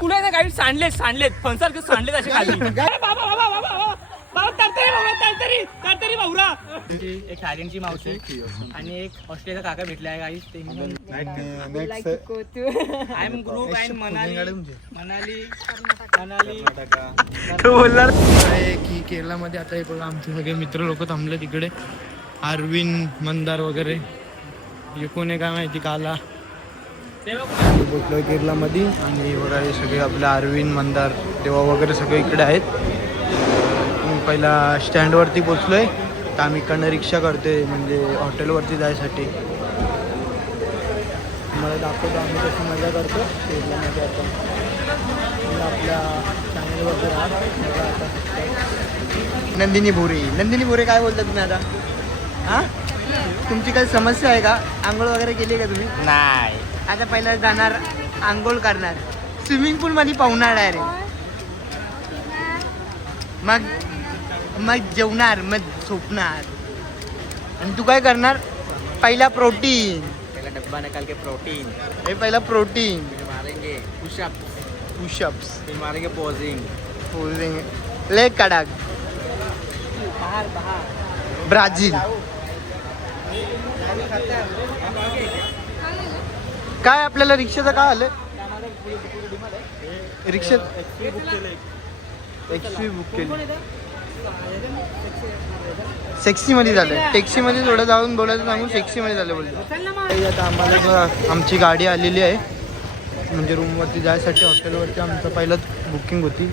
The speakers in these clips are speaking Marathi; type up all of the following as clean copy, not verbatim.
तुला ना काही सांडलेत फणसारखे सांडलेत असे खाली. एक थायलंडची मावशी आणि एक ऑस्ट्रेलियाचा काका भेटले आहे गाईस. ते I am group and Manali तो बोलणार की केरळमध्ये आता हे बघा आमचे सगळे मित्र लोक थांबले तिकडे. अरविंद मंदार वगैरे हे कोण आहे काय माहिती. काला पोचलोय केरळमध्ये आणि बघा हे सगळे आपले अरविंद मंदार देवा वगैरे सगळे इकडे आहेत. पहिला स्टँडवरती पोचलोय तर आम्ही इकडनं रिक्षा करतोय म्हणजे हॉटेलवरती जायसाठी. मला दाखवतो आम्ही कशी मजा करतो केरळमध्ये. आता आपल्या चॅनलवरती आता नंदिनी भोरे काय बोलता तुम्ही आता? हां तुमची काही समस्या आहे का? आंघोळ वगैरे केली आहे का तुम्ही? नाही. आता पहिला जाणार आंघोळ करणार स्विमिंग पूलमध्ये पाहुणार डायरेक्ट. मग जेवणार मग झोपणार. आणि तू काय करणार? पहिला प्रोटीन. पहिला डब्बा निकाल के प्रोटीन. हे पहिला प्रोटीन. मारेंगे पुशअप्स. मारेंगे पोजिंग. लेग कडक. ब्राझील. काय आपल्याला रिक्षाचं काय आलं? रिक्षात एक्सवी बुक केली. सेक्सीमध्ये झालं. टॅक्सीमध्ये थोडं जाऊन बोलायचं सांगून सेक्सीमध्ये झालं बोलतो. आता आम्हाला आमची गाडी आलेली आहे म्हणजे रूमवरती जायसाठी. हॉटेलवरती आमचं पहिलंच बुकिंग होती.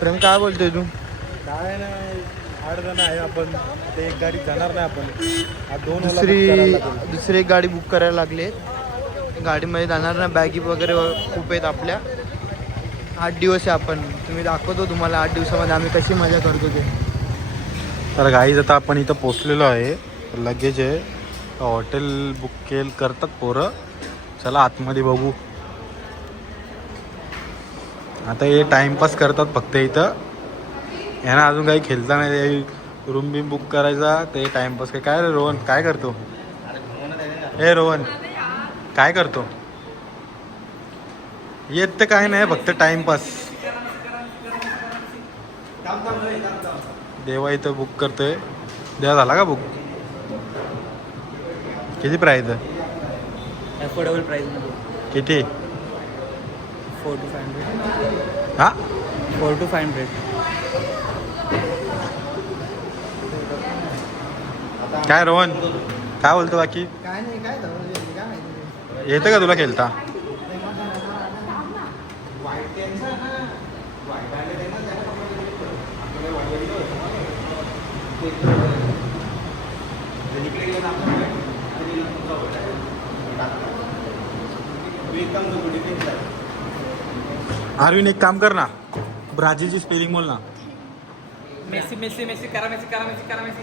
प्रेम काय बोलतोय तू? काय नाही 8 जण आहे आपण. ते एक गाडी जाणार नाही आपण. दुसरी एक गाडी बुक करायला लागली. गाडीमध्ये जाणार ना. बॅगी वगैरे खूप आहेत आपल्या. 8 दिवस आहे आपण. तुम्ही दाखवतो तुम्हाला 8 दिवसामध्ये आम्ही कशी मजा करतो ते. तर गाईज आता आपण इथं पोचलेलो आहे. लगेज आहे. हॉटेल बुक करतात पोरं. चला आतमध्ये बघू. आता हे टाइमपास करतात फक्त इथं. यांना अजून काही खेळता नाही. रूम बिम बुक करायचा ते टाइमपास. काय रे रोहन काय करतो? हे रोहन काय करतो? येत तर काय नाही फक्त टाइमपास. देवा इथं बुक करतोय. देवा झाला का बुक? किती प्राईज आहे? अफोर्डेबल प्राइस मध्ये. किती? 4 to 500. हा 4 to 500. काय रोहन काय बोलतो बाकी? काय नाही काय माहिती. येतं का तुला खेळता? अरविंद एक काम कर ना. ब्राझीलची स्पेलिंग बोल ना. मेसी मेसी मेसी करा मेसी करा मेसी करा मेसी.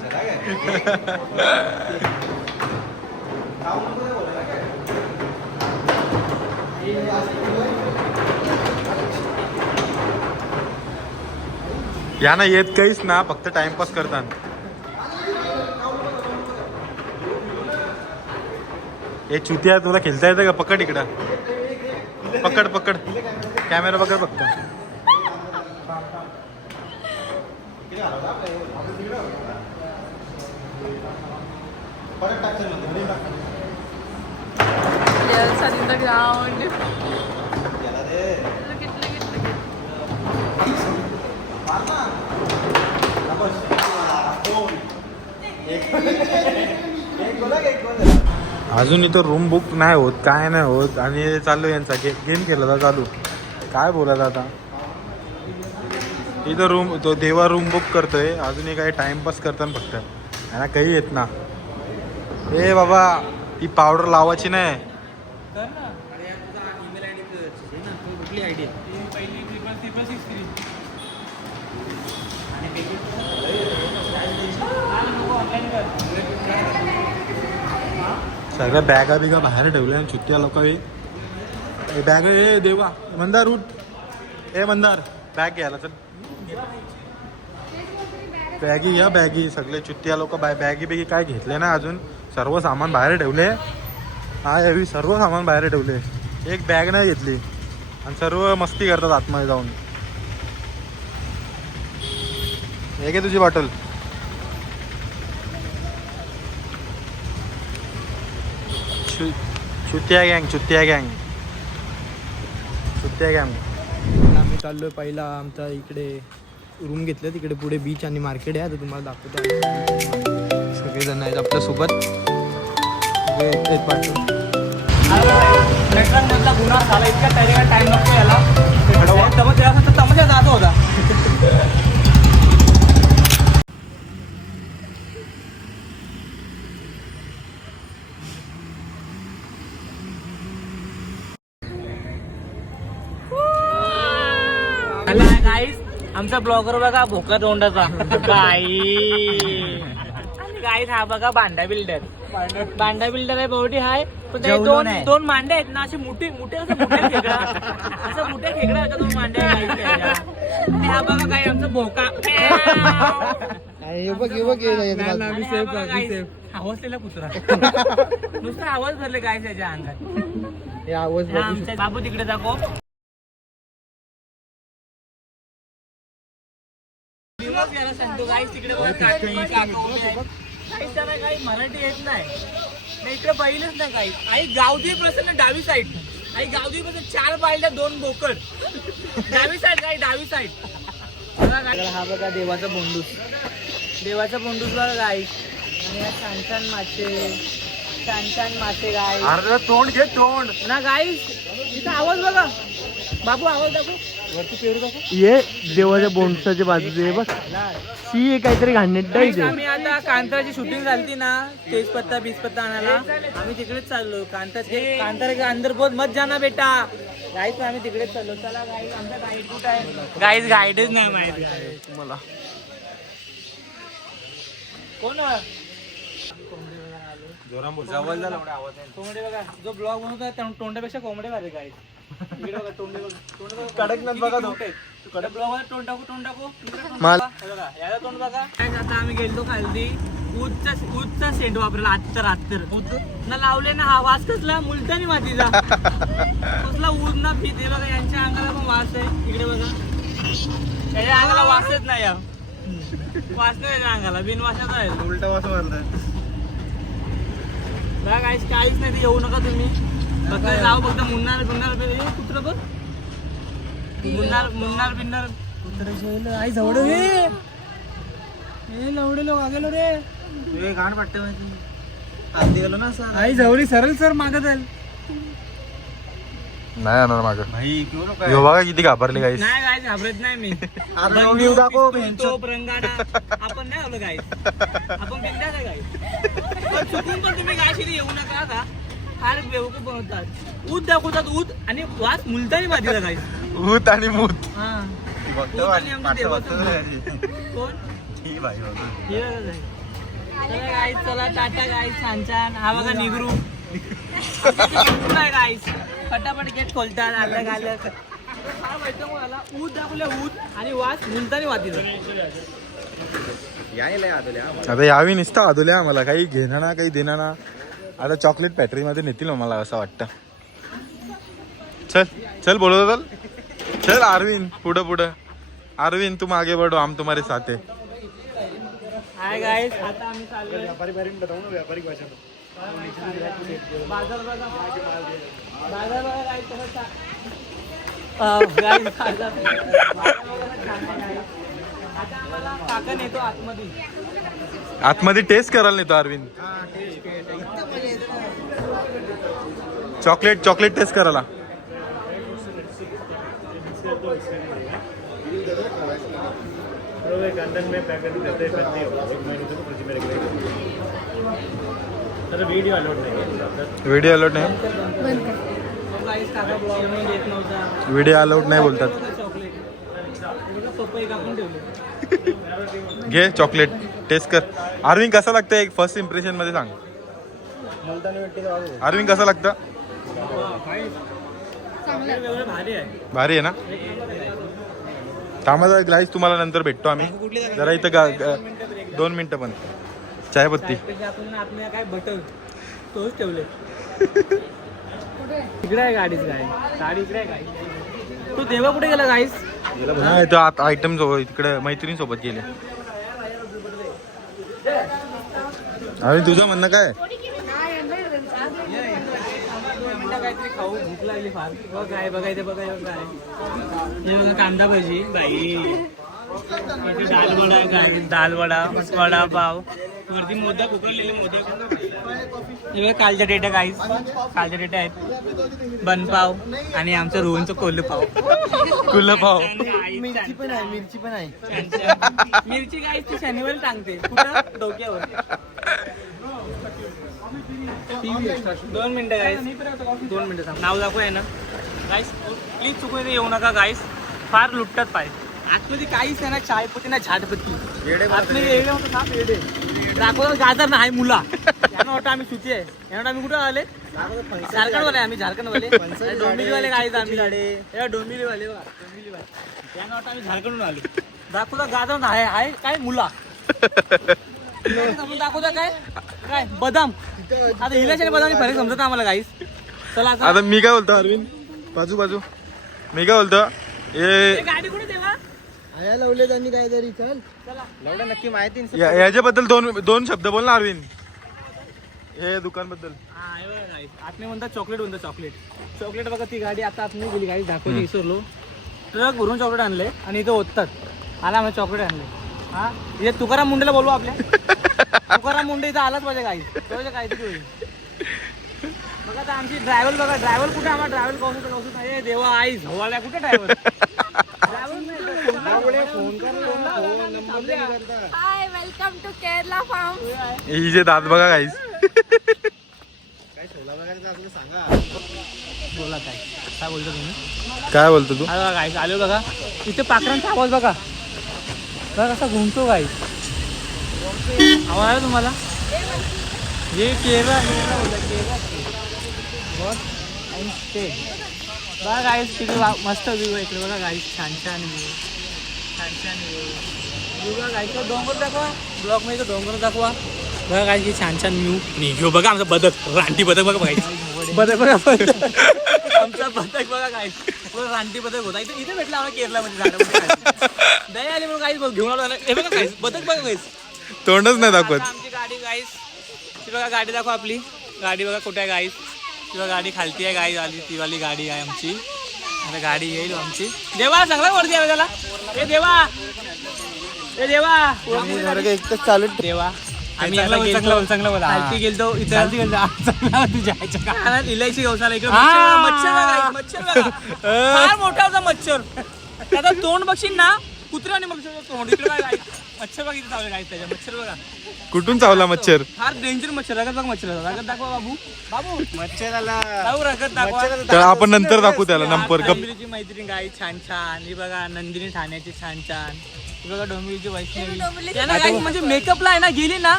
यांना येत काहीच ना फक्त टाइमपास करतात. हे चुतिया तुला खेळता येतं का? पकड इकडं. पकड कॅमेरा पकड फक्त. Outside in the ground. Look at. अजून इथं रूम बुक नाही होत काय नाही होत. आणि चालू यांचा गेम खेळला चालू. काय बोलायचं आता. इथं रूम तो देवा रूम बुक करतोय. अजूनही काही टाइमपास करतात फक्त. यांना काही येत ना. ए बाबा ती पावडर लावायची नाही. कुठली आयडी? सगळ्या बॅगा बिगा बाहेर ठेवल्या. चुत्या लोक बॅग. ए देवा मंदार उठ. ए मंदार बॅग घ्यायला चल. बॅगी घ्या बॅगी. सगळे चुत्या लोक बॅगी बिगी काय घेतले ना अजून. सर्व सामान बाहेर ठेवले. हा यावी सर्व सामान बाहेर ठेवले. एक बॅग नाही घेतली. आणि सर्व मस्ती करतात आतमध्ये जाऊन. हे घे तुझी बॉटल. चुत्या गँग चुत्या गँग चुत्या गँग. आम्ही चाललोय पहिला आमचा इकडे रूम घेतलं, तिकडे पुढे बीच आणि मार्केट आहे. आता तुम्हाला दाखवतो. सगळेजण आहेत आपल्यासोबत. मधला गुन्हा झाला इतका तरी टाइम नको याला. तमाशा जात होता. गाईस आमचा ब्लॉगर बघा भोका तोंडाचा गाईस हा बघा बांडा बिल्डर आहे. बहुटी हाय पण ते दोन मांडे आहेत ना असे मोठे मोठे असं मोठ्या खेकडा होता. दोन मांडे आणि हा बघा काय आमचा भोका आवाजलेला कुत्रा नुसतं आवाज भरले काय त्याच्या अंगात. बाबू तिकडे दाखव. काही मराठी येत नाही इकडे पहिलेच नाही काही. आई गावदेवी प्रसन्न डावी साईड. आई गावदेवी प्रसन्न 4 बायल्या 2 बोकड डावी साईड. काही डावी साईड. हा बघा देवाचा बोंडूस बघा गाई. आणि या छान छान मासे गाई. अरे तोंड घे तोंड ना गाई. इथं आवाज बघा बाबू. आवाज दाखव. वरती पेरू दाखव. ये देवाच्या बोंडसाच्या बाजूचे बघ. सी काहीतरी घाणेट. आम्ही आता कांताराची शूटिंग झाली ना, तेजपत्ता बीजपत्ता आणायला आम्ही तिकडेच चाललो. कांतारा के अंदर बहुत मत जाना बेटा. गाईस आम्ही तिकडेच चाललो. चला गाईस आमचा गाईड कुठं आहे. गाईस गाईडच नाही माहिती तुम्हाला. कोण कोंबडे बघा. जो ब्लॉग बनवतो तोंडापेक्षा कोंबडे भारी गाईस. कडकनाथ बघा तो. तोंड टाकू. याला तोंड बघा. आता आम्ही गेलो खालती. ऊसचा सेंट वापरला. आत्तर ना लावले ना. हा वास कसला मुलतानी मातीचा कसला ऊस ना फिते बघा. यांच्या अंगाला पण वास आहे. इकडे बघा याच्या अंगाला वासच नाही. वास नाही याच्या अंगाला. बिनवासाचा आहे. उलटा वास मारलाय. काहीच नाही. येऊ नका तुम्ही. फक्त जाऊ फक्त मुन्नार कुत्र बघ. मुन्नार बिन्नार कुत्र आई जवळ लवडेलो वागेलो रे. घाण वाटतं माहिती. आधी गेलो ना सर. आई जवळी सरळ सर मागत आहे. नाही येणार मागं. यो बघा किती घाबरले गाईस. नाही गाईस घाबरत नाही मी. तोप रंगाडा आपण नाही आलो गाईस. आपण बिंदास आहे गाईस. पण चुकून पण तुम्ही गायशी येऊ नका आता. फार बेवकूफ बनवतात. ऊत दाखवतात. ऊत आणि वास मुलतानी मातीचा गाईस. ऊत आणि मूत. हा ऊत आणि आमचं देवाचं कोण चला गाईस. चला टाटा गाईस. छान हा बघा निगरू गाईस. फटाफट गेट खोलतात. आलं घालं ऊत दाखवले. ऊत आणि वास मुलतानी मातीचा. आता यावी निसता आदोल्या आम्हाला काही घेणं ना काही देणं ना. आता चॉकलेट फॅक्टरी मध्ये नेतील मला असं वाटतं. चल बोलतो चल अरविंद पुढं. अरविंद तुम आगे बढ़ो. हम तुम्हारे साथ है. Hi guys. आता आम्ही चाललोय व्यापारी भाषा. बाजार बघा गाईस. आता आम्हाला काका नेतो आतमध्ये टेस्ट करायला नेतो अरविंद. चॉकलेट टेस्ट करायला. व्हिडिओ अलॉट नाही. व्हिडिओ अलाउड नाही. व्हिडिओ अलाउड नाही बोलतात. घे चॉकलेट टेस्ट कर. अरविंद कसं लागतं एक फर्स्ट इम्प्रेशन मध्ये सांग. अरविंद कसं लागतं. भारी आहे ना. कामाचा ग्लास तुम्हाला नंतर भेटतो आम्ही. जरा इथं 2 मिनिटं पण चाय पत्ती काय बटर तोच ठेवले. इकडे आहे गाडीच गाडी इकडे आहे गाडी. देवा कुठे गेला गाईस? नाही तो आता आयटम इकडे मैत्रीण सोबत गेले. अरे तुझं म्हणणं काय? काहीतरी खाऊ भूक लागली फार. बघ काय बघायचं बघा काय हे बघा कांदा भजी बाई इथे दाल वडा काय दाल वडा वडा पाव वरती मोदक उकडलेले मोदक हे बघा कालच्या डेटा काहीच कालच्या डेटा आहेत बनपाव आणि आमचं रोहनचं कोल्ह पाव पाव मिरची पण आहे मिरची पण आहे. मिरची काय ती शनिवारी सांगते कुठं डोक्यावर. 2 मिनिटं गाईस 2 मिनिटं सांग नाव दाखव आहे ना गाईस प्लीज चुकून येऊ नका गाईस फार लुटतात पाहिजे आतमध्ये काहीच आहे ना चायपत्ती ना झाडपत्ती आतमध्ये येडे होतं साप येडे दाखवतात गाजर ना आहे मुला यांना वाटतं आम्ही सुची आहे यांना वाटतं आम्ही कुठं आले झारखंडवाले आम्ही झारखंडवाले डोंबिवलीवाले गाईस आम्ही डोंबिवलीवाले बघा डोंबिवलीवाले यांना वाटतं आम्ही झारखंडून आले दाखवतात गाजर ना आहे काय मुला दाखवता काय काय बदाम आता हिलाच्या बदाम फरक समजत आम्हाला काहीच. चला आता मी काय बोलतो अरविंद बाजू मी काय बोलतो गाडी कुठे देवा आया लावले त्यांनी काहीतरी चल लावलं नक्की माहिती याच्याबद्दल दोन शब्द बोल ना अरविंद हे दुकान बद्दल. आतने म्हणतात चॉकलेट चॉकलेट बघा ती गाडी आता आतने गेली गाडी दाखवली विसरलो ट्रक भरून चॉकलेट आणले आणि इथे ओततात आला आम्हाला चॉकलेट आणले. हा इथे तुकाराम मुंडेला बोलवा आपल्या तुकाराम मुंडे इथं आलाच पाहिजे काही काहीतरी होईल. बघा आता आमची ड्रायव्हर बघा ड्रायव्हर कुठे आम्हाला ड्रायव्हर कौसू नाही देवा आई झवाल्या कुठे driver hi welcome to Kerala farm. ही जे दात बघा काहीच बोला काय बोलतो तुम्ही काय बोलतो तू बघा गाईस आलो बघा इथे पाखरांचा आवाज बघा बघा कसा घुमतो गाईस आवाज आला तुम्हाला हे केरळ बघा गाईस किती मस्त व्ह्यू आहे इकडे बघा गाईस छान व्ह्यू बघा गाईस डोंगर दाखवा ब्लॉक मध्ये डोंगर दाखवा बघा गाईस की छान व्ह्यू घेऊ बघा आमचा बदक रानटी बदक बघा बघायचं बदक बघा आमचा बदक बघा गाईस रानटी बदक होता इथे भेटला आम्हाला केरळमध्ये झाडामध्ये दया आली म्हणून गाईस घेऊन आलो हे बघा गाईस बदक बघा गाईस तोंडच नाही दाखवत. आमची गाडी गाईस ती बघा गाडी दाखवा आपली गाडी बघा कुठे आहे गाईस ती बघा गाडी खालती आहे गाईस आली ती वाली गाडी आहे आमची आता गाडी येईल आमची देवा चांगला वरती आहे त्याला ए देवा एक तर चालू देवा आम्ही चांगलं बोला खालती गेलतो इथे तुझ्या इलायची गवसाला इकडे मच्छर बघा फार मोठा होता मच्छर त्याचा तोंड बघशील ना कुत्र्याने मच्छर तोंड इकडे काय मच्छर बघा इथे चावले काय त्याच्या मच्छर बघा कुठून चावला मच्छर फार डेंजर मच्छर रगत बघ मच्छर रगत दाखवा बाबू मच्छराला जाऊ रगत दाखवा तर आपण नंतर दाखवू त्याला नंबर गप डोंबिवलीची मैत्रीण गाई छान ही बघा नंदिनी ठाण्याची छान ही बघा डोंबिवलीची वैष्णवी त्यांना गाई म्हणजे मेकअपला आहे ना गेली ना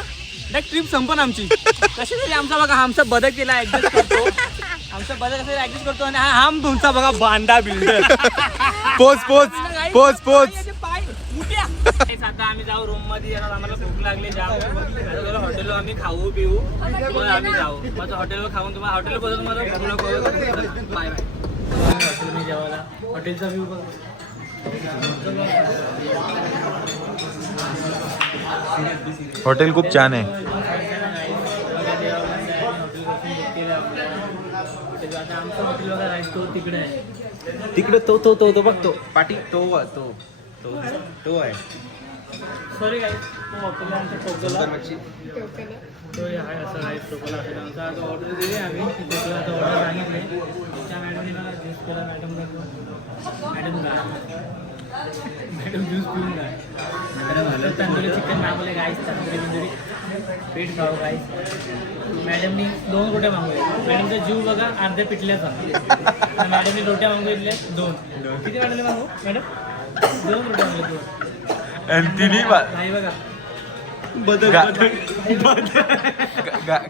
ट्रिप संपन आमची कशी तरी आमचा बघा आमचा बदक केला ऍडजस्ट करतो आमचा बदक कसं ऍडजस्ट करतो आणि हा तुमचा बघा बांडा बिल्डर पोच आता आम्ही जाऊ रूम मध्ये येणार आम्हाला भूक लागली जाऊ हॉटेलवर आम्ही खाऊ पिऊ मग आम्ही जाऊ माझं हॉटेलवर खाऊन तुम्हाला हॉटेल बद्दल मला बाय हॉटेल मी जेवायला हॉटेलचा व्ह्यू बघा हॉटेल खूप छान आहे. आमचं हॉटेल बघा राईस तो तिकडे आहे तिकडे तो बघतो पाठी तो आहे सॉरी गाईस तो हॉटेल आमच्या टोकला तो आहे असं राईस टोकला असेल आमचा आता ऑर्डर दिली आम्ही टोकला आता ऑर्डर सांगितले त्या मॅडमने मला ज्यूस केला मॅडम ज्यूस पिऊन काय तंदुरी चिकन मागवले गाईस तंदुरी बिंदुरी पीठ खाऊ गाईस मॅडमनी 2 रोट्या मागवल्या मॅडमचा जीव बघा अर्ध्या पिठल्याचा मॅडमने रोट्या मागवल्या 2 किती मॅडमने मागवू मॅडम 2 रोट्या मागवल्या 2 आणि तिन्ही नाही बघा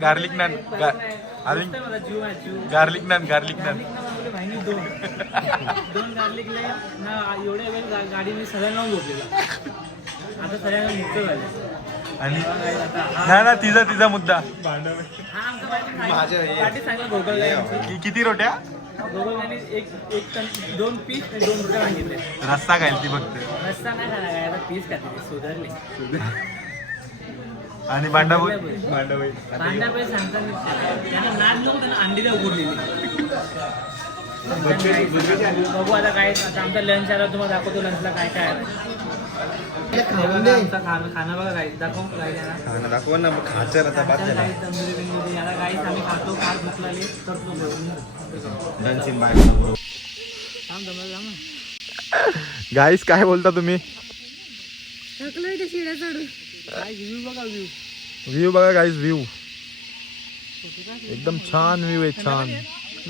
गार्लिक नान मला जीव आहे जीव गार्लिक नान 2 गार्लिकले ना एवढ्या वेळ गाडीने सगळ्यांना झोपलेला आता सगळ्यांना मुक्त झाले आणि ना तिचा मुद्दा हा आमचा पाठी चांगला भोगल किती रोट्या दोघांनी दोन पीस आणि 2 रोट्या मागितले. रस्ता खायची फक्त. रस्ता नाही खाला काय, आता पीस खाते सुधारले. आणि भांडापोळी पांढऱ्यापैकी सांगताना त्यांना नाद नको, त्यांना अंडी द्या उघडलेली. बघू आता काय, आता आमचा लंच आला, तुम्हाला दाखवतो लंचला काय काय आहे. आमचं खाणं बघा काय दाखव काय दाखवा ना खायचं आता बाद झालं. याला काहीच आम्ही खातो, काय भूक लागली करतो. गाईस काय बोलता तुम्ही? व्ह्यू बघा गाईस, व्ह्यू एकदम छान व्ह्यू आहे, छान.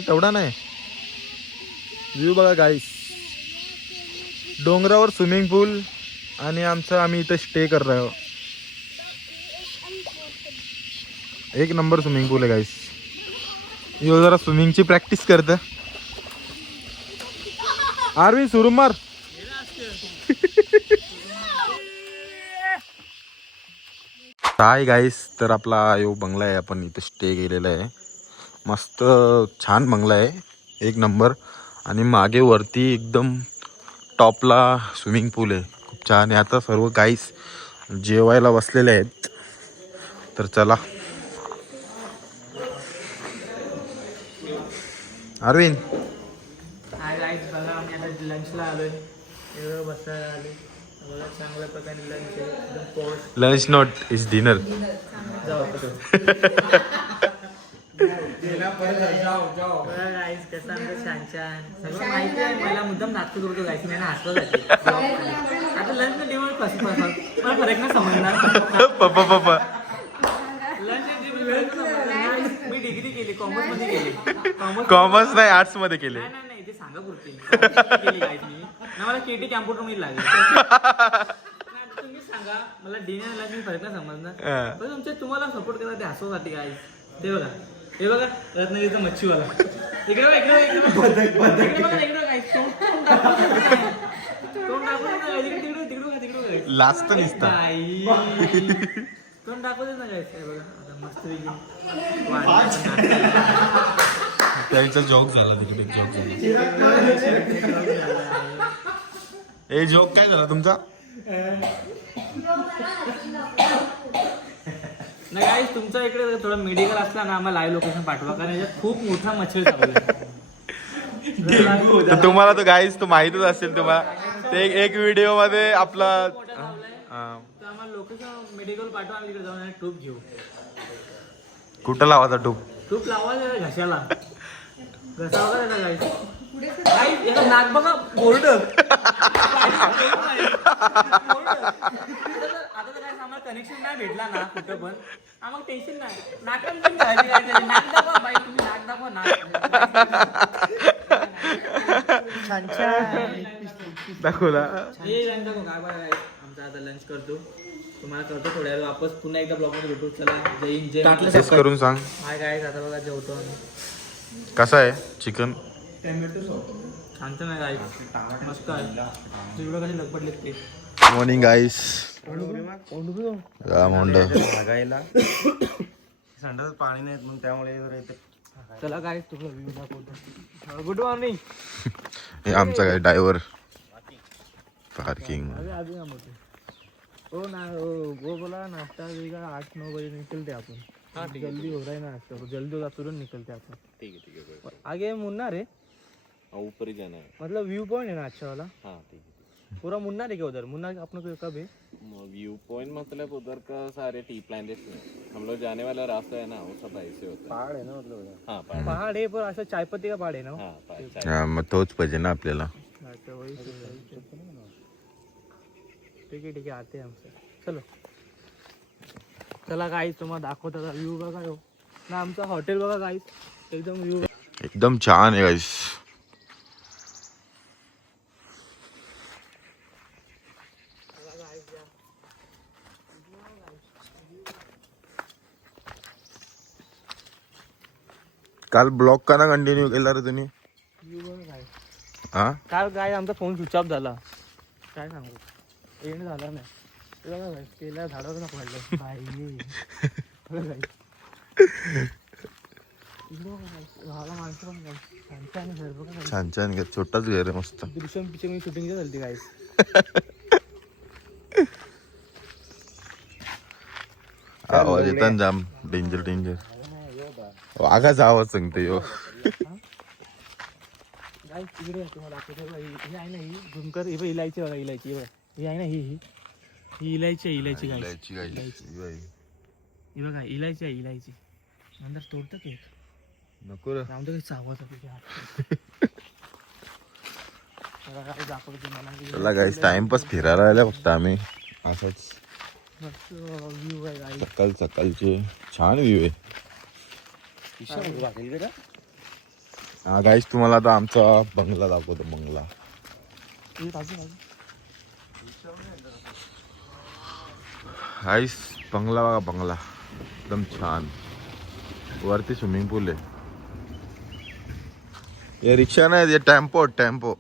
तेवढा नाही व्ह्यू बघा गाईस. डोंगरावर स्विमिंग पूल आणि आम्ही इथं स्टे कर रहे हो. एक नंबर स्विमिंग पूल आहे गाईस. यो जरा स्विमिंगची प्रॅक्टिस करतं. आरवी सुरू मार. हाय गाईस, तर आपला यो बंगला आहे, आपण इथं स्टे केलेला आहे. मस्त छान बंगला आहे, एक नंबर. आणि मागे वरती एकदम टॉपला स्विमिंग पूल आहे, खूप छान आहे. आता सर्व गाईस जेवायला बसलेले आहेत, तर चला. अरविंद हाय गाईस, बघा आम्ही आता लंचला आलोय. एवढं बसायला आले बघा, चांगल्या प्रकारे लंच आहे, एकदम post. Lunch not is dinner. बघा गाईस कसं आमचं छान छान सगळं माहिती आहे. मला मुद्दाम नाटकं करतो गाईस, मी हसवत जाते. आता लंच डिनर कसं मला फरक नाही समजणार. पप्पा मी डिग्री केली, कॉमर्स मध्ये केली. कॉमर्स नाही, आर्ट्स मध्ये केले. नाही ते सांगा पुरते केली गाईस मी ना. मला केटी कॅम्प्युटर मध्ये लागेल. तुम्ही सांगा मला डिनर लंच मी फरक नाही समजणार. पण तुम्हाला सपोर्ट करा ते हसवसाठी गाईस. ते बघा, हे बघा रत्नागिरीचा मच्छीवाला. इकडे लास्ट निसता तोंड दाखवते ना गाईस. हे बघा आता मस्त त्याचा जॉक झाला, तिकडे जॉक झाला. ए जॉक काय झाला तुमचा? नाही गाईस, तुमच्या इकडे थोडं मेडिकल असला ना, आम्हाला लाईव्ह लोकेशन पाठवा, कारण याच्यात खूप मोठा मच्छर चालू तर तुम्हाला तो गाईस तो माहितच असेल तुम्हाला. ते एक व्हिडिओ मध्ये आपला आम्हाला लोकेशन मेडिकल पाठवा, आम्ही तिकडे जाऊन टूप घेऊ. कुठं लावायचा टूप लावायचा घशाला, घसा बघा त्याला गाईस. गाईस याला नाक बघा, बोर्ड. आता तर काय आम्हाला कनेक्शन नाही भेटला ना कुठं पण, आम्हाला टेन्शन नाही. नाक दाखवा बाई, तुम्ही नाक दाखवा छान छान दाखवला. हे दाखव काय बघा. आमचा आता लंच करतो, तुम्हाला करतो थोड्या वेळ वापस पुन्हा एकदा ब्लॉग मध्ये भेटू. चला जय हिंद, जय महाराष्ट्र. टेस्ट करून सांग. हाय गाईस, आता बघा जेवतो आम्ही. कसं आहे चिकन? छान नाही गाईस, मस्त आहे. तिकडं कशी लगपडले ते. मॉर्निंग गाईस. संडास पाणी नाही म्हणून त्यामुळे चला गाईस तुला व्ह्यू दाखवतो. Good morning. हे आमचा काय ड्रायव्हर. पार्किंग हो ना, वो बोला नाश्ता देगा 8-9 बजे निकलते अपन. हाँ जल्दी हो रहा है ना नाश्ता, जल्दी होगा तुरंत निकलते अपन. ठीक है. आगे मुन्नार है, ऊपर ही जाना है. मतलब व्यू पॉइंट है ना अच्छा वाला. हाँ ठीक है. पूरा मुन्नार है क्या उधर? मुन्नार अपने को कब है? व्यू पॉइंट मतलब उधर का सारे टी प्लांटेशन है. हम लोग जाने वाला रास्ता है ना, वो सब ऐसे होता है. पहाड़ है ना मतलब. हाँ पहाड़ है पर असं चायपत्ती का पहाड़ है ना. हाँ हा मग तोच पाहिजे ना आपल्याला. अच्छा वही. ठीक है आते हैं हमसे. चलो चला गाईस, तुम्हाला दाखवता व्ह्यू बघा हो ना. आमचा हॉटेल बघा गाईस, एकदम व्ह्यू एकदम छान आहे गाईस. काल ब्लॉग का ना कंटिन्यू केला रे तुम्ही? व्ह्यू बघा गाईस. हा काल काय आमचा फोन स्विच ऑफ झाला, काय सांगू, एंड झाला नाही. केल्या झाडावर ना पडलं माणसं पण guys. छान छान घर बघा guys. छान छान घर, छोटाच घर आहे मस्त. दृश्यम पिक्चर मी शूटिंग झाली गाईस. आवाज येतात जाम डेंजर डेंजर. वाघाचा आवाज सांगतो यो. गाईस तिकडे तुम्हाला दाखवतो बघा, ही आहे ना ही झुमकर, ही बघ इलायची बघा, इलायची बघा, ही आहे ना ही इलायची आहे, इलायची गाईस. इलायची गाई. ही बघा इलायची आहे, इलायची. नंतर तोडतं केक. नको रे. रामदेव काही चावत तुझ्या दाखवतो तुम्हाला. चला गाईस टाइमपास फिरायला आल्या फक्त आम्ही असंच. मस्त व्ह्यू आहे गाईस. सकाळचे छान व्ह्यू आहे. हा गाईस तुम्हाला आता आमचा बंगला दाखवतो. बंगला गाईस, बंगला बघा, बंगला एकदम छान. वरती स्विमिंग पूल आहे. ये रिक्षा नाही, ये टेम्पो टेम्पो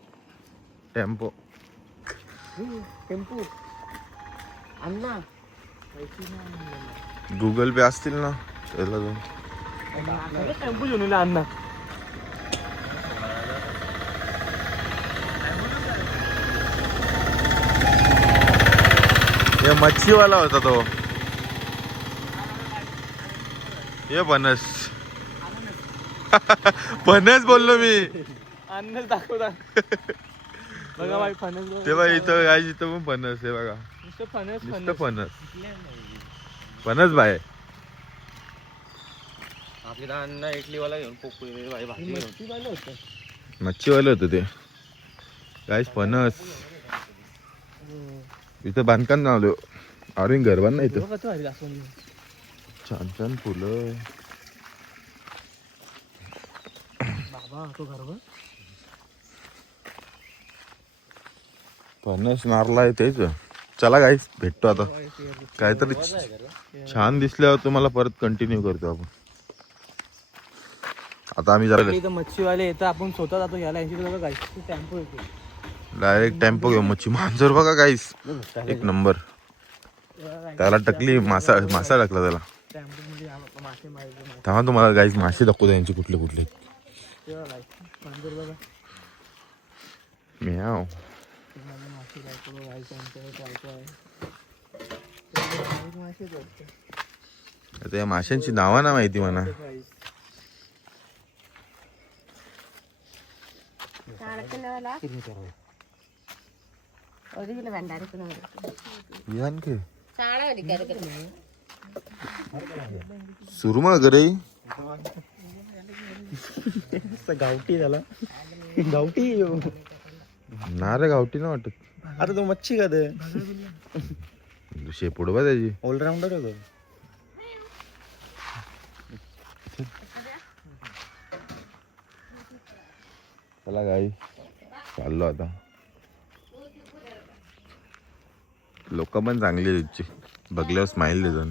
टेम्पो. टेम्पो अण्णा गुगल पे असतील ना त्याला जाऊन. टेम्पो घेऊन येईल अण्णा. ये मच्छीवाला होता तो. ये फणस. फणस बोललो मी. अण्णाच दाखवता बघा बाई फणस बघा. ते बघा इथं काय, इथं पण फणस आहे बघा. नुसतं फणस नुसतं फणस. फणस बाय. आपल्याला अन्न इडलीवाला घेऊन पोकळी बाई भाजी घेऊन. मच्छीवाले होते ते काहीच. फणस इथं बांधकाम लावलं. अरे घर बांध नाही इथं. कसं भारी दाखवून. छान छान फुलं. बाबा तो घर बघ. फणस नारला आहे तेच. चला गाईस भेटतो आता. काहीतरी छान दिसल्यावर तुम्हाला परत कंटिन्यू करतो आपण. आता आम्ही जरा इथं मच्छीवाले येतं, आपण स्वतः जातो घ्यायला. 80 रुपये गाईस टेम्पो येतो. डायरेक्ट टेम्पो घेऊ. मच्छी मांजर बघा गाईस, एक नंबर. त्याला टकली मासा टाकला त्याला. टेम्पो मध्ये मासे मारले. तेव्हा तुम्हाला गाईस मासे दाखवतो यांचे कुठले कुठले. तेव्हा गाईस मांजर बघा. म्याव. तुम्हाला मासे दाखवतो गाईस. त्यांच्याकडे काय आहे. मासे बघतो. आता या माशांची नावं ना माहिती म्हणा. आणखी सुरमळ गरे. गावठी झाला. गावठी ना रे गावठी ना वाटत. आता तो मच्छी का ते शेपूड बा त्याची. ऑलराऊंडर होतो. चला गाई चाललो आता. लोक पण चांगली आहेत तिथची. बघल्यावर स्माइल देतो.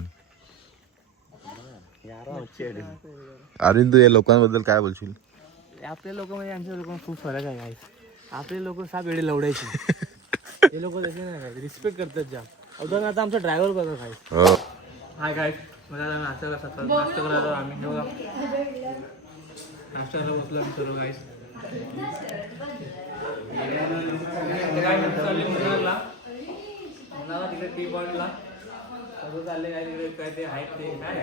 अरे तू या लोकांबद्दल काय बोलशील. आपले लोक म्हणजे आमच्या लोक खूप फरक आहे गाईस. आपले लोक साप वेळे लवडायचे. हे लोक तसे नाही, रिस्पेक्ट करतात जाम. उदाहरणार्थ आमचा ड्रायव्हर बघा गाईस. हो. हाय गाईस, मला नाश्ता करायला आम्ही बघा नाश्त्याला बसलो आम्ही सर्व गाईस. काय चालले मुलाला तिकडे टी पॉइंटला सर्व चालले काय तिकडे काय ते आहेत ते काय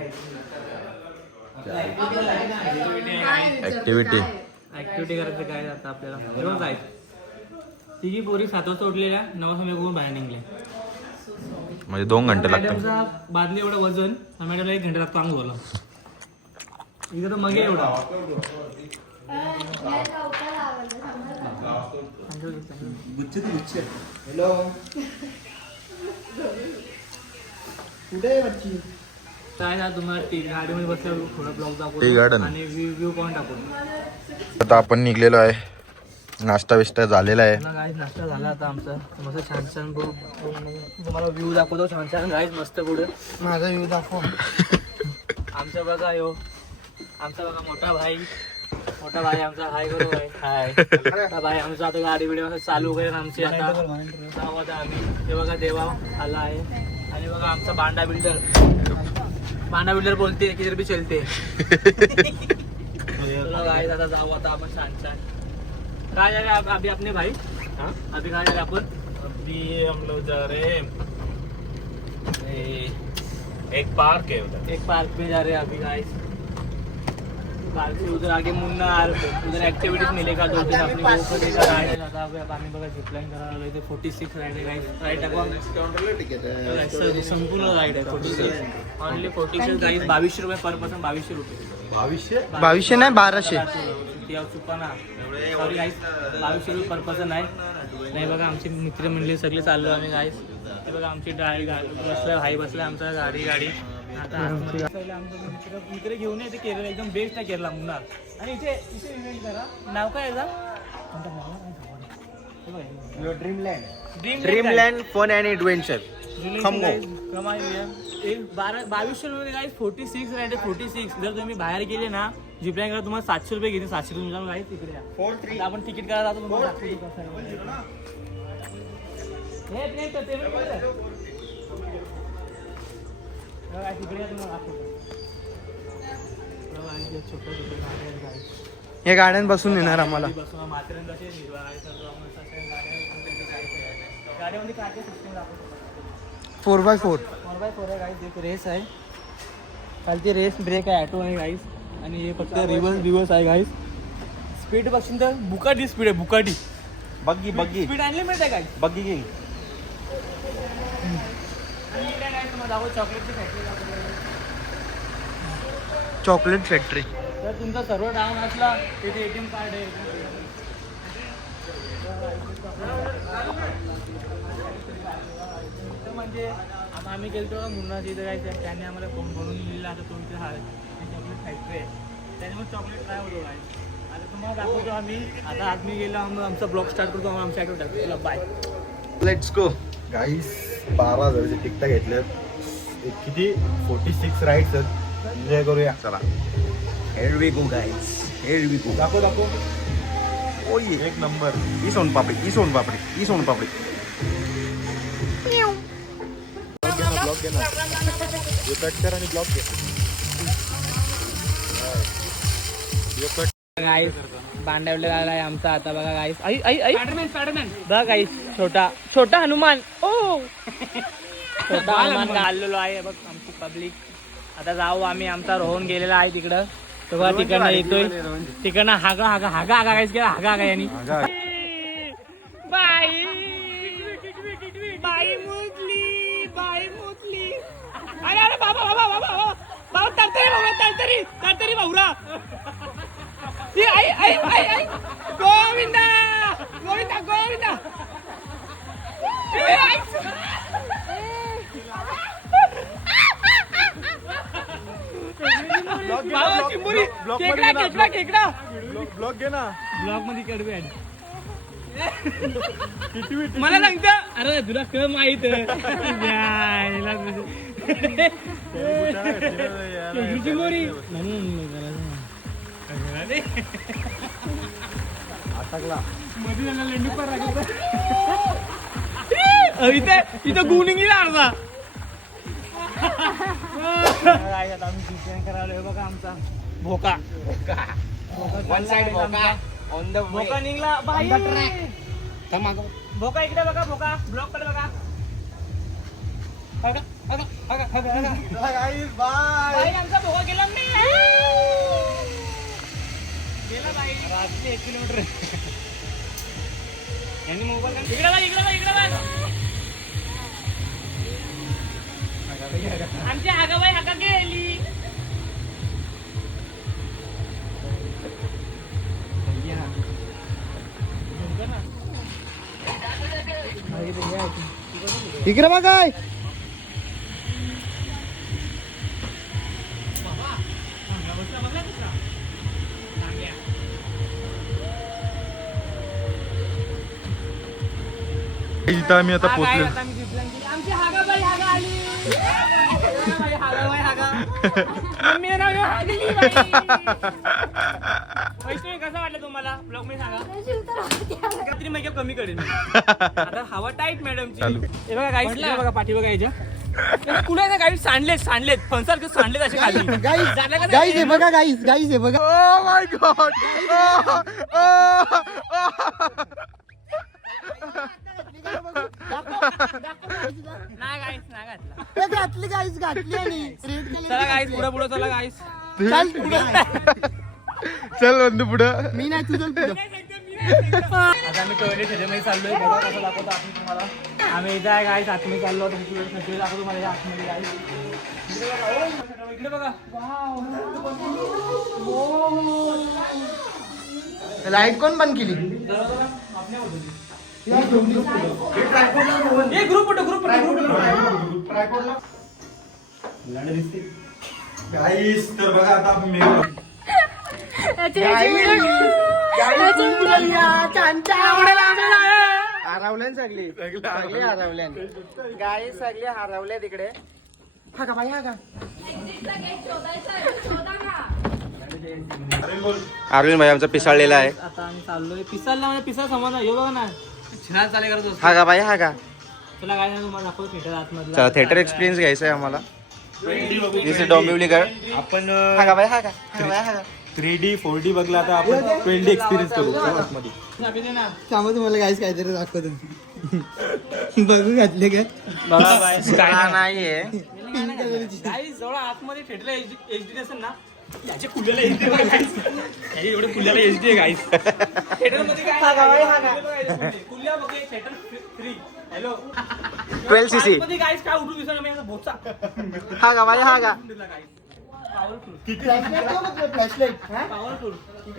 ऍक्टिव्हिटी करायचं काय आता आपल्याला रोज आहे. तिघी पोरी 7 वाजता उठलेल्या 9 वाजता बघून बाहेर निघले. म्हणजे 2 घंटे लागतात. मॅडमचा बादली एवढं वजन, मॅडमला 1 घंटा लागतो अंग बोला. इकडं तर मगे एवढा. हॅलो कुठे मच्छी. काय ना तुम्हाला गाडीमध्ये बसल्यावर थोडा ब्लॉग टी दाखवतो गार्डन. आणि व्ह्यू पॉईंट दाखवतो. आता आपण निघलेलो आहे. नाश्ता बिष्टा झालेला आहे. गाईज नाश्ता झाला आता आमचा. मस्त छान छान तुम्हाला व्ह्यू दाखवतो. छान छान गाईज मस्त पुढे. माझा व्ह्यू दाखव. आमचा बघा यो आमचा बघा मोठा भाई आमचा. हाय करू भाई. हाय मोठा भाई आमचा. आता गाडी बिडी चालू करेन आमची. आता जाऊ आता आम्ही. हे बघा देवा आला आहे. आणि बघा आमचा बांडा बिल्डर बोलते किधर भी चलते. चलो गाइस आता जाऊ आता आपण छान छान. कहाँ जा रहे हैं अभी अपने भाई? हाँ अभी कहाँ जा रहे हैं अपन? अभी हम लोग जा रहे हैं एक पार्क है उधर. एक पार्क में जा रहे हैं अभी गाइस. पार्क से उधर आगे मुन्नार उधर एक्टिविटीज मिलेगा 2 दिन अपने को देगा राइड. आता आम्ही बघा झिपलाईन करायला लागलो इथे 46 राइड आहे गाइस. राइड टाकू संपूर्ण राइड आहे 46 ओनली 46 गाइस. 2200 रुपये पर पर्सन. 2200 रुपये 2200 नाही 1200. चुका ना सॉरी गाइस 2200 रुपये पर पर्सन आहे. नाही बघा आमची मित्रमंडळी सगळे चाललो आम्ही गाइस. हे बघा आमची गाडी बसलाय भाई बसलाय आमचा गाडी. आता मित्र घेऊन येते केरला एकदम बेस्ट आहे केरला मुन्नार. आणि इथे इव्हेंट करा. नाव काय याचा? Dreamland fun and adventure. 2200 रुपये गाईस 46 राईड 46. जर तुम्ही बाहेर गेले ना जिपलाईन करा तुम्हाला 700 रुपये घेते. 700 तुमच्या गाईस तिकडे या. आता आपण तिकीट करायला जातो तुम्हाला दाखवतो कसं आहे. हे प्लेन करते तिकडे या तुम्हाला दाखवतो. छोटे छोटे गाड्या हे गाड्यात बसून येणार आम्हाला. बसून माथेरान कसे गाड्यामध्ये काय काय सिस्टम दाखवतो. 4x4 4x4 आहे गाईस. एक रेस आहे खालती रेस ब्रेक आहे ॲटो आहे गाईस. आणि हे फक्त रिवर्स आहे गाईस. स्पीड बघशील तर बुकाटी स्पीड आहे. बुकाटी बग्गी स्पीड अनलिमिटेड आहे गाईस. बग्गी घेईल. चॉकलेटची फॅक्टरी. Chocolate factory. जर तुमचा सर्व डाऊन असला तिथे ATM कार्ड आहे. म्हणजे आता आम्ही गेलो तेव्हा मुन्नाची इथं काय त्यांनी आम्हाला फोन करून लिहिला. आता तुमची चॉकलेट फॅक्टरी आहे त्याच्यामुळे चॉकलेट ट्राय होतो काय. आता तुम्हाला दाखवतो आम्ही. आता आम्ही गेलो आमचा ब्लॉग स्टार्ट करतो. आमच्या ॲटो टाकतो. बाय लेट्स गो गाईस. 12,000चे तिकटा घेतले. किती 46 राईड्स आहेत. एन्जॉय करूया चला. Here we go guys. Here we go. दाखव. ओय एक नंबर. ही सोनपापडी. ब्लॉग घे ना. हे कट कर आणि ब्लॉग घे. गाईस बांडवले आहे आमचा. आता बघा गाईस. आई स्पायडरमॅन बघा गाईस. छोटा हनुमान. ओ छोटा हनुमान आलेलो आहे बघ आमची पब्लिक. आता जाऊ आम्ही. आमचा रोहन गेलेला आहे तिकडं. तेव्हा तिकडनं येतोय. तिकडनं हागा गाईस गेला. हागा यांनी बाई मुतली. अरे बाबा तरतरी भाऊरा. आई गोविंदा. ब्लॉग घे ना. ब्लॉग मध्ये कडवे मला सांगता. अरे तुला क माहित इथं गुणिंगी अर्धा. आम्ही डिझाईन करायला बघा आमचा भोका. वन साइड भोका ऑन द भोका निघला बाई. भोका इकडे बघा. भोका ब्लॉक कडे बघा. गाईस बाय. बाई आमचा भोका गेला मी. गेला बाई. 1 किलोमीटर. यांनी मोबाईल इकडे बघ. आमची हागाबाई हाका गेली. इकडे बघ काय. इथं आम्ही आता पोहोचलो. आमची हागाबाई हागा आली. हागाबाई हागा. वैष्णवी कसं वाटलं तुम्हाला ब्लॉग मध्ये सांगा. अजून मेकअप कमी करेन आता हवा टाईट मॅडमची. हे बघा गाईस, बघा पाठी बघा याच्या कुठे ना गाईस सांडलेत फणसारखे सांडलेत असे खाली. गाईज हे बघा गाईज हे बघा. Oh my God. नाही गाईस नाही घातला. घातली गाईज घातली आणि चला गाईस पुढे चला गाईस. चल बंधू पुढं. मी नाही तुझं पुढं. आता आम्ही टॉयलेट मध्ये चाललोय. बघा कसं दाखवतो आम्ही तुम्हाला. आम्ही इथे आहे गाईस आतमध्ये चाललो. सगळे दाखवतो मला या आतमध्ये गाईस. इकडे बघा. लाईट कोण बंद केली? ग्रुप गाईस तर बघा आता आपण मेकअप हरवल्यान सगळी हरवल्यान गाई सगळी हरवल्या तिकडे. हा का बाई हा का अरविंद भाई आमचा पिसाळलेला आहे. आता आम्ही चाललोय पिसालला म्हणजे पिसाल समज हे बघा ना छान चाले करत असतो. हा का बाई हा का. तुला काय नाही तुम्हाला दाखवतो थिएटर आतमधला. चला थिएटर एक्सपिरियन्स घ्यायचा आहे आम्हाला. दिस इज डोंबिवलीकर. आपण हा का बाई हा का. हा का बाई हा का. 3D 4D बघला आता आपण 2D एक्सपिरियन्स करू मध्ये. चाबी दे ना. थांबा तुम्हाला गाईज काहीतरी दाखवतो. बघू घातले काय बघा बाय नाहीये. गाईस जवळ आतमध्ये थिएटर एचडी असेल ना याचे कुल्याला एचडी बघा गाईस. याचे एवढे कुल्याला एचडी आहे गाईस. थिएटर मध्ये काय कुल्या बघे थिएटर 3. Hello 12cc. मध्ये गाईस काय उठून दिसणार मी बोचा. हा का बाई हा का. Flashlight powerful.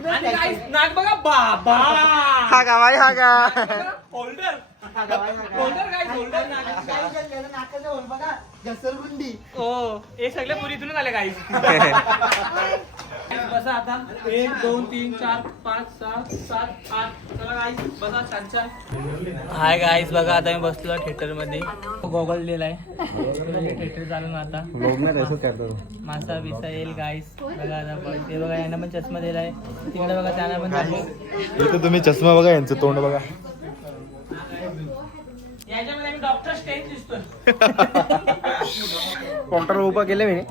आणि गाईस नाक बघा बाबा. हा का बाई हा का. होल्डर गाईस होल्डर नाकाचा होल बघा घसरगुंडी. हो हे सगळे पुरी इथूनच आले गाईस. बसा आता 1 2 3 4 5 6 7 8. चला गाईस बसा छान. हाय गाईस बघा आता मी बसलो थिएटर मध्ये. गॉगल दिलाय थिएटर चालू ना आता. मासा बिसा येईल गाईस. बघा आता ते बघा यांना पण चष्मा दिलाय. तिकडे बघा त्यांना पण इथं तुम्ही चष्मा बघा यांचं तोंड बघा. याच्यामध्ये मी डॉक्टर स्टेज दिसतोय. काउंटर उभा केले मी.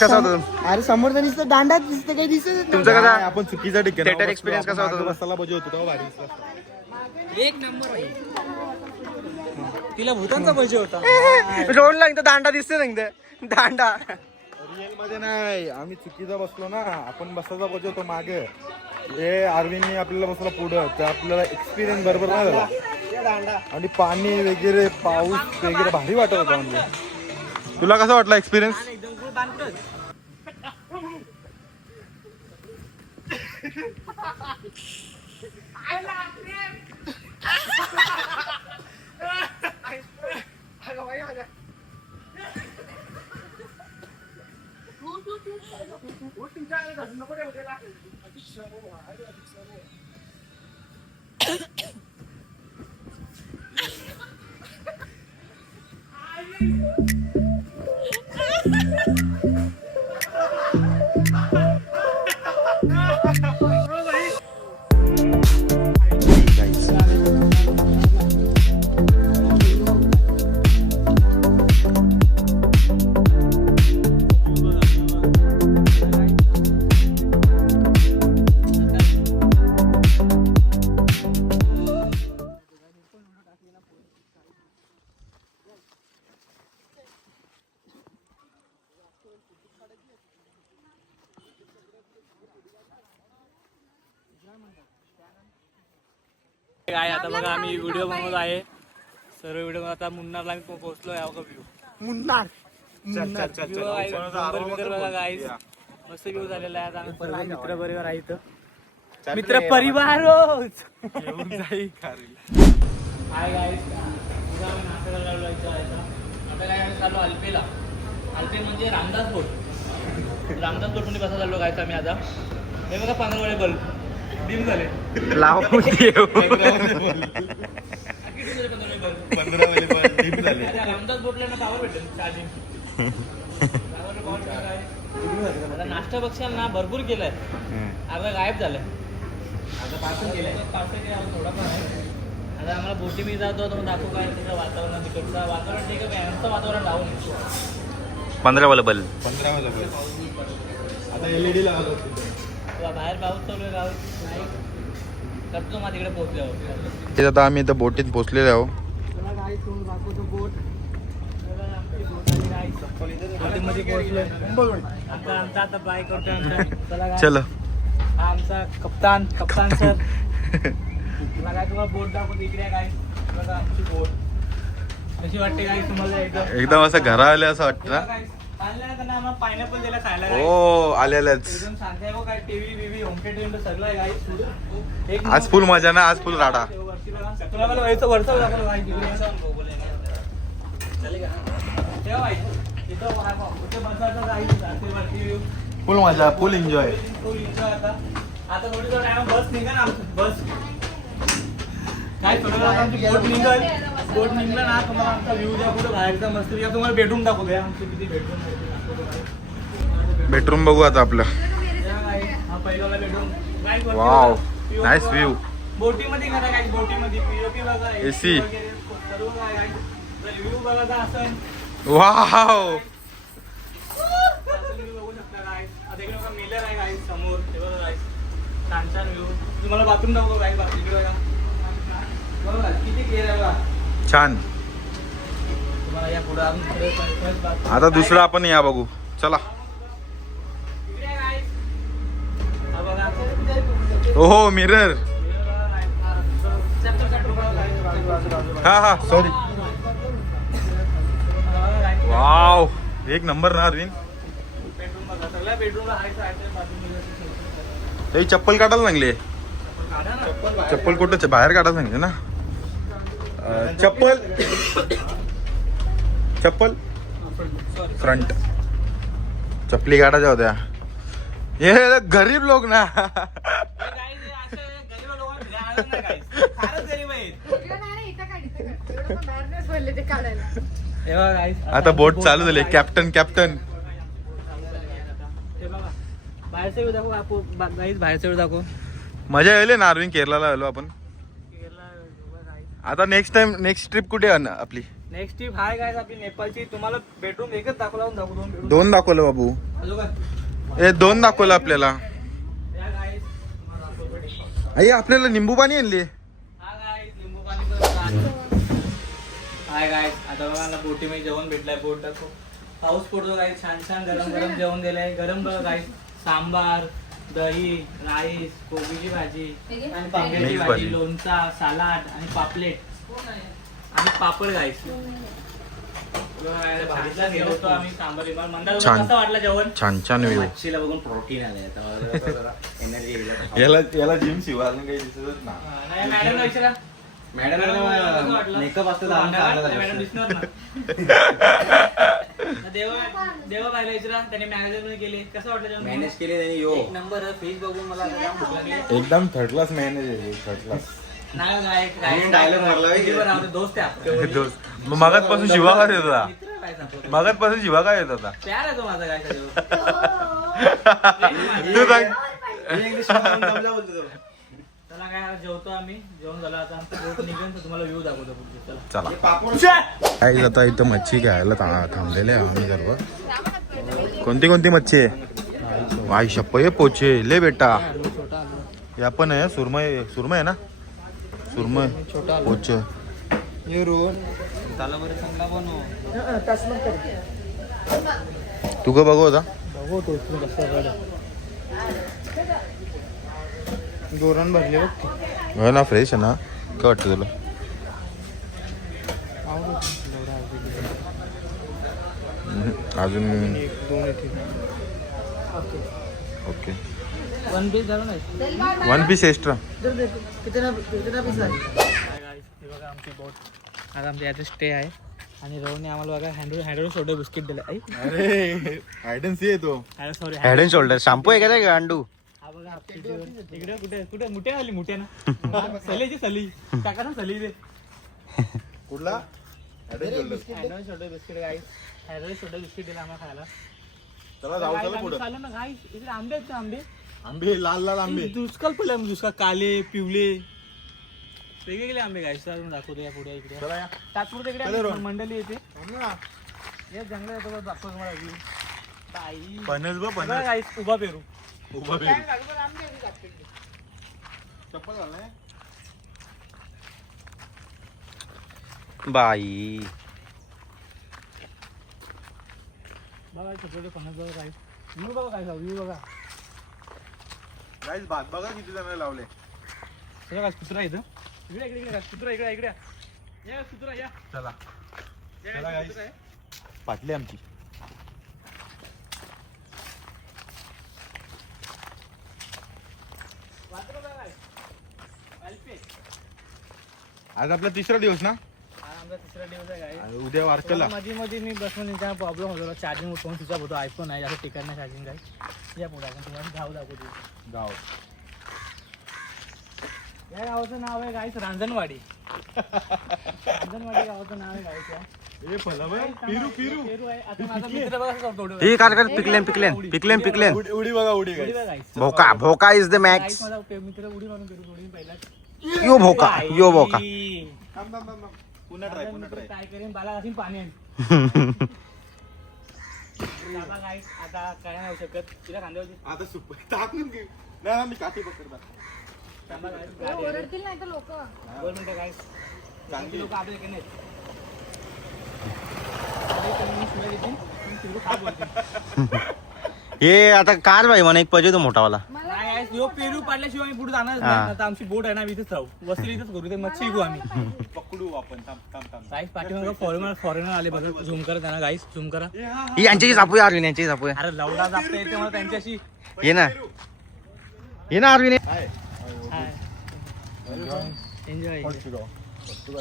कसा होता अरे समोर तर दिसतं दांडा दिसतं काही दिसत. तुमचा कसा आपण चुकीचा टिकेल. थिएटर एक्सपिरियन्स कसा होता? मसाला भजी होतो तेव्हा भारी दिसला. एक नंबर आहे. तिला भूतांचा भजी होता. रोड लागतं दांडा दिसतं सांगते दांडा. रिअल मध्ये नाही आम्ही चुकीचा बसलो ना. आपण बसायचा भजी होतो मागे. हे अरविंदने आपल्याला बसला पुढं तर आपल्याला एक्सपिरियन्स बरोबर नाही झाला. आणि पाणी वगैरे पाऊस वगैरे भारी वाटत होता. म्हणजे तुला कसा वाटला एक्सपिरियन्स? एकदम गुड बांधतोय. काय आता बघा आम्ही व्हिडिओ बनवत आहे. सर्व व्हिडिओ आता मुन्नारला आम्ही पोहोचलो आहे. व्ह्यू मुन्नार. बघा गाईस मस्त व्ह्यू झालेला आहे. आता आम्ही सर्व मित्र बरोबर आहे इथं. मित्र परिवार हाय गाईस नाश्ता करायला आता काय आम्ही चाललो अल्पेला. अल्पे म्हणजे रामदास बोट. रामदास बोट मध्ये बसा चाललो काय आम्ही आता. हे बघा 15 वाले बल्ब डिम झाले. लावून घेऊ. रामदास बोटला ना पावर भेटेल चार्जिंग. आता नाश्ता बघशाल ना भरपूर केलाय. अर्धा गायब झालाय. आता पार्सल केलंय. थोडाफार आहे. आता आम्हाला बोटी मी जातो तर दाखवू काय तिथं वातावरण तिकडचं वातावरण ठीक आहे. यांचं वातावरण डाऊन आहे. 15 वाला बल्ब. 15 वाला बल्ब. आता LED लावतो. बाहेर पाऊस चालू आहे गावात नाही करतो मग तिकडे पोहोचल्यावर. ते आता आम्ही इथं बोटीत पोहोचलेलो आहो. चला गाईस तुम्ही दाखवतो बोट. बोटीमध्ये पोहोचलोय. आमचा आता बाय करतोय आमचा. चला गाईस. चलो. हा आमचा कप्तान सर. तुला काय तुम्हाला बोट दाखवतो इकडे काय बघा आमची बोट कशी वाटते काय तुम्हाला एकदम असं घरा आले असं वाटतं ना. त्यांना आम्हाला पायनॅपल दिला खायला हो आलेलंच. एकदम शांत आहे. काय टीव्ही बीव्ही होम थिएटर सगळं आहे गाईस. एक आज फुल मजा ना. आज फुल राडा. तुला मला वरचं दाखवलं गाईस तिकडे तेव्हा इथं बसायचं गाईस वरती फुल मजा फुल एन्जॉय. आता थोडी टाइम बस निघा ना बस काय थोडं आमची बोट निघल. बोट निघलं ना तुम्हाला आमचा व्ह्यू द्या कुठं बाहेरचा मस्त या तुम्हाला बेडरूम दाखवतो. आमचे किती बेडरूम बेडरूम बघू आता आपलं. हा पहिला बेडरूम. Wow nice view. बोटीमध्ये करा काय बोटीमध्ये पीओपी बघा AC. सर्व काय व्ह्यू बघा असं वाव बघू शकता काय. आता इकडे बघा मिलर आहे काय समोर हे बघा काय छान छान व्ह्यू. तुम्हाला बाथरूम दाखवतो काय इकडे बघा बघा किती क्लिअर आहे बघा. छान. तुम्हाला या पुढे अजून आता दुसरं आपण या बघू. चला. ओहो मिरर. हा हा सॉरी. वाव एक नंबर ना अरविंद. ते चप्पल काढायला सांगले. चप्पल कुठं बाहेर काढायला सांगले ना. चप्पल फ्रंट चप्पली काढायच्या होत्या. हे गरीब लोक ना. आता बोट चालू झाली. कॅप्टन बाहेरचा व्ह्यू दाखव बाहेरचा व्ह्यू दाखव. मजा येईल ना अरविंद. केरळला आलो आपण. आता नेक्स्ट ट्रिप कुठे आहे ना आपली. नेक्स्ट ट्रिप हाय गाइस आपली नेपाळची. तुम्हाला बेडरूम एकच दाखवला दाखवतो. 2 दाखवलं बाबू. हे 2 दाखवलं आपल्याला. आई आपल्याला निंबू पाणी आणली. हाय गाइस आता बघा ना बोटीमध्ये जेवण भेटलाय. बोट दाखव. पाऊस पडतो गाइस. छान छान गरम गरम जेवण दिलंय. गरम बघा गाइस. सांबार दही राईस कोबीची भाजी आणि पांगेची भाजी लोणचा सलाड आणि पापलेट आणि पापड गाईस. भाजीला गेलो होतो आम्ही सांबार मंदार. कसं वाटलं जेवण. छान व्ह्यू. मच्छीला बघून प्रोटीन आले एनर्जी. याला जिम शिवाय अजून काही दिसतच ना. नाही मॅडम विचारा. मॅडम मेकअप असतो मॅडम दिसणार ना. देवा पाहिला विचारा. त्याने मॅनेजर मध्ये केले. कसं वाटलं जेवण. मॅनेज केले त्यांनी. यो एक नंबर फिश बघून मला भूक लागली. एकदम थर्ड क्लास मॅनेज आहे. Third class. नाही डायलॉग मारला दोस्त आहे दोस्त. मगातपासून शिवा काय येत होता. मगातपासून शिवा काय येत होता. प्यार आहे तो माझा काय तू सांग. चला काय जेवतो आम्ही. जेवण झालं आता आमचं बोट निघेल तर तुम्हाला व्ह्यू दाखवतो पुढे. चला काय आता इथं मच्छी घ्यायला थांबलेले आहे आम्ही सर्व. कोणती मच्छी आहे. आई शप्प हे पोचे ले बेटा. या पण आहे सुरमय आहे ना. सुरमय पोचे. तू का बघू होता. गोरण भरले हो ना. फ्रेश आहे ना. काय वाटतं तुला. अजून ओके. 1 पीस झालं नाही. 1 पीस एक्स्ट्रा. किती पीस आहे. बघा आमची बोट. आज आमच्या याचं स्टे आहे. आणि रोहनने आम्हाला बघा हँडल शोल्डर बिस्किट दिलं अरे हायडन्स येतो sorry head and shoulder shampoo आहे का ते गांडू हा बघा इकडे कुठे कुठे मुठ्या आली मुठ्या ना सलीची सली टाका ना सली रे कुठला हँडल शोल्डर बिस्किट गाईस हँडल शोल्डर बिस्किट दिला आम्हाला खायला चला जाऊ चला आम्ही पुढे खाल्लं ना गाईस इकडे आंबे आहेत ना आंबे आंबे लाल लाल आंबे दुष्काळ पडले दुष्काळ काले पिवळे वेगवेगळे आंबे गाईस दाखवतो या पुढे इकडे चला या तात्पुरते चला इकडे रोहन. मंडळी येते थांब ना. या जंगल येतो बघ, दाखवतो तुम्हाला view. बाई. पनस बघ बघा पनस guys, उभा पेरू उभा काय घालू बरं आंबे आहे का? चप्पल घालणे बाई बघा छोटे पन्नास बघा काय व्ह्यू बघा काय व्ह्यू बघा गाईस भात बघा किती जण लावले बघा काय कुत्रा इथं इकडे इकडे इकडे कुत्रा इकडे इकडे या कुत्रा या चला या चला guys, guys. कुत्रा आहे. पाटली आमची वासरं बघा guys. अल्पे. आज आपला तिसरा दिवस ना हा आमचा तिसरा दिवस आहे guys. आणि उद्या वारकला मध्ये मध्ये मी बसमध्ये त्या प्रॉब्लेम होतो चार्जिंग फोन तुझा होतो आयफोन आहे असं टिकत नाही चार्जिंग काय या पुढे आपण तुम्हाला धाव दाखवतो गाव या गावाचं नाव आहे गाईस रांजणवाडी रांजणवाडी गावाचं नाव आहे गाईच्या ए फला पिरू पिरू पेरू आहे आता माझा मित्र बघा कसं करतो हे काय कर पिकलेन पिकलेन पिकलेन पिकलेन उडी बघा उडी उडी गाईस बघा गाईस भोका भोका इज द गाईस मॅक्स माझा मित्र उडी मारून पेरू उडी पहिला यो भोका यो भोका थांब थांब थांब थांब. पुन्हा ट्राय काय करेन बाला असेल पाणी आहे गाईस आता काय नाही होऊ शकत तिला खांद्यावरती आता सुपर टाकून घे नाही मी काठी पकडता थांबा guys, गाडी आहे. ओरडतील नाही तर लोक 2 मिनिटं गाईस चांगली. लोक आपल्या इकडे नाहीत. आपल्या इकडे मी शिवाय देतील, पण तिकडे खात बोलतील. हे आता कार भाई म्हणा एक पाहिजे तो मोठावाला मला नाही guys, ह्यो पेरू पाडल्याशिवाय आम्ही पुढे जाणारच हा. नाही आता आमची बोट आहे ना आम्ही इथेच राहू वसली इथेच करू ते मच्छी विकू आम्ही पकडू आपण थांब थांब थांब गाईस पाठीमागं फॉरेनर आले बघा झूम करा त्यांना गाईस झूम करा ही यांच्याही सापूया अरविंद यांच्याही सापूया अरे लवडा जास्त येते मला त्यांच्याशी ये ना ये ना अरविंद एन्जॉय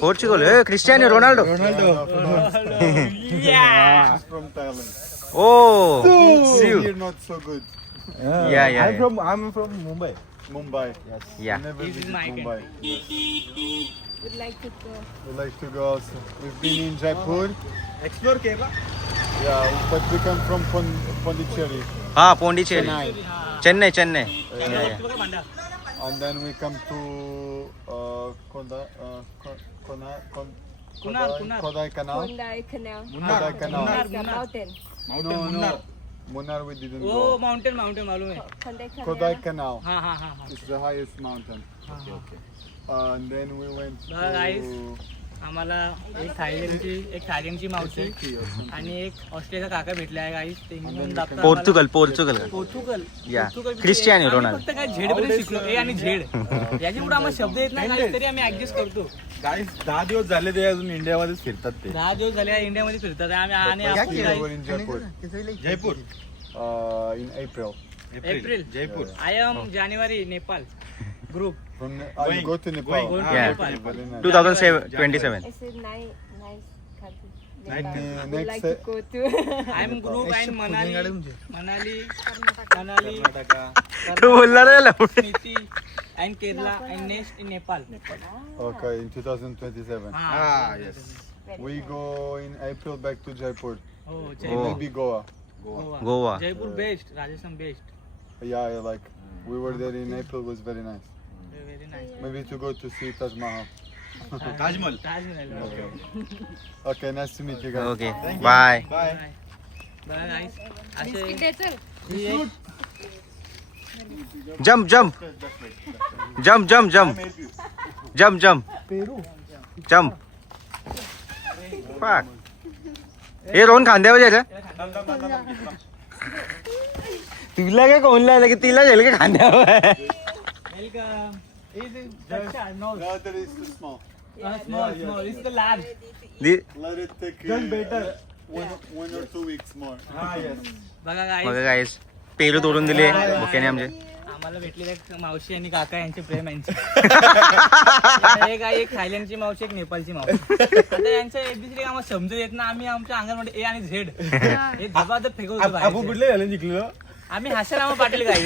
पोर्चुगल ए Cristiano Ronaldo from Thailand. Oh You're not so good. या या I'm from Mumbai. Mumbai. Yes. Yeah. Never This is visit my Mumbai. would like to go. We like to go also. We've been in Jaipur. Explore केला Yeah, but we come from Pondicherry. हा पोंडिचेरी चेन्नई चेन्नई या या भांडा And then we come to Kunar. Kodai Canal. Kondai Canal. Kodai Canal. It's a mountain. No. Munnar we didn't oh go. Mountain मालूम है Kondai Canal. Kodai Canal. हाँ हाँ हाँ हाँ It's the highest mountain. And then we went Bye, guys. to आम्हाला एक थायलंडची मावशी आणि एक ऑस्ट्रेलियाचा काका भेटले आहे गाईस ते घेऊन जातात पोर्तुगल पोर्तुगल पोर्तुगल या पोर्तुगल क्रिस्टियानो आम्ही रोनाल्डो फक्त काय झेड पर्यंत शिकलो ए आणि झेड याच्या पुढे आम्हाला शब्द येत नाही guys, तरी आम्ही ऍडजस्ट करतो guys 10 दिवस झाले ते अजून इंडियामध्येच फिरतात ते 10 दिवस झाले इंडियामध्ये फिरतात आम्ही आणि आपण We guys, were in Jaipur. Jaipur In April. April Jaipur I am January Nepal group From you go to Nepal. Going to Yeah. Nepal. Very nice. 2027 It's a nice country. Nice. Nepal. Would Next like to go to. I am group and Manali तू बोलला रे लवडे Smriti and Kerala and next in Nepal Okay, in 2027. हा yes. We go in April back to Jaipur. हो And Jaipur maybe Goa. Goa Jaipur best Rajasthan best Yeah, like we were there in April. Was very nice. Very nice Maybe to go to see Taj Mahal. Taj Mahal Okay, nice to meet you guys. Okay bye Bye. बघा गाईस असे Biscuit दे चल. ही एक jump jump jump jump jump jump jump jump पाक हे रोहन खांद्यावर जायचं तुला काय कोण लागलं की तिला जाईल का खांद्यावर welcome is no No, that is too small. Small is the large Let it take better. one or 2 weeks more. Ah, yes. बघा गाईस बघा गाईस पेरू तोडून दिले भुक्याने आमचे आम्हाला भेटलेले मावशी आणि काका यांचे प्रेम यांचे एक आहे, एक थायलंडची मावशी, एक नेपाळची मावशी. आता यांचं एबीसीडी आम्हाला समजत येत ना. आम्ही आमच्या अंगणमध्ये ए आणि झेड हे धबाधब फेकत होतो आपण बाहेरचे. कुठले झाले जिंकलो आम्ही हसराम पाटील काय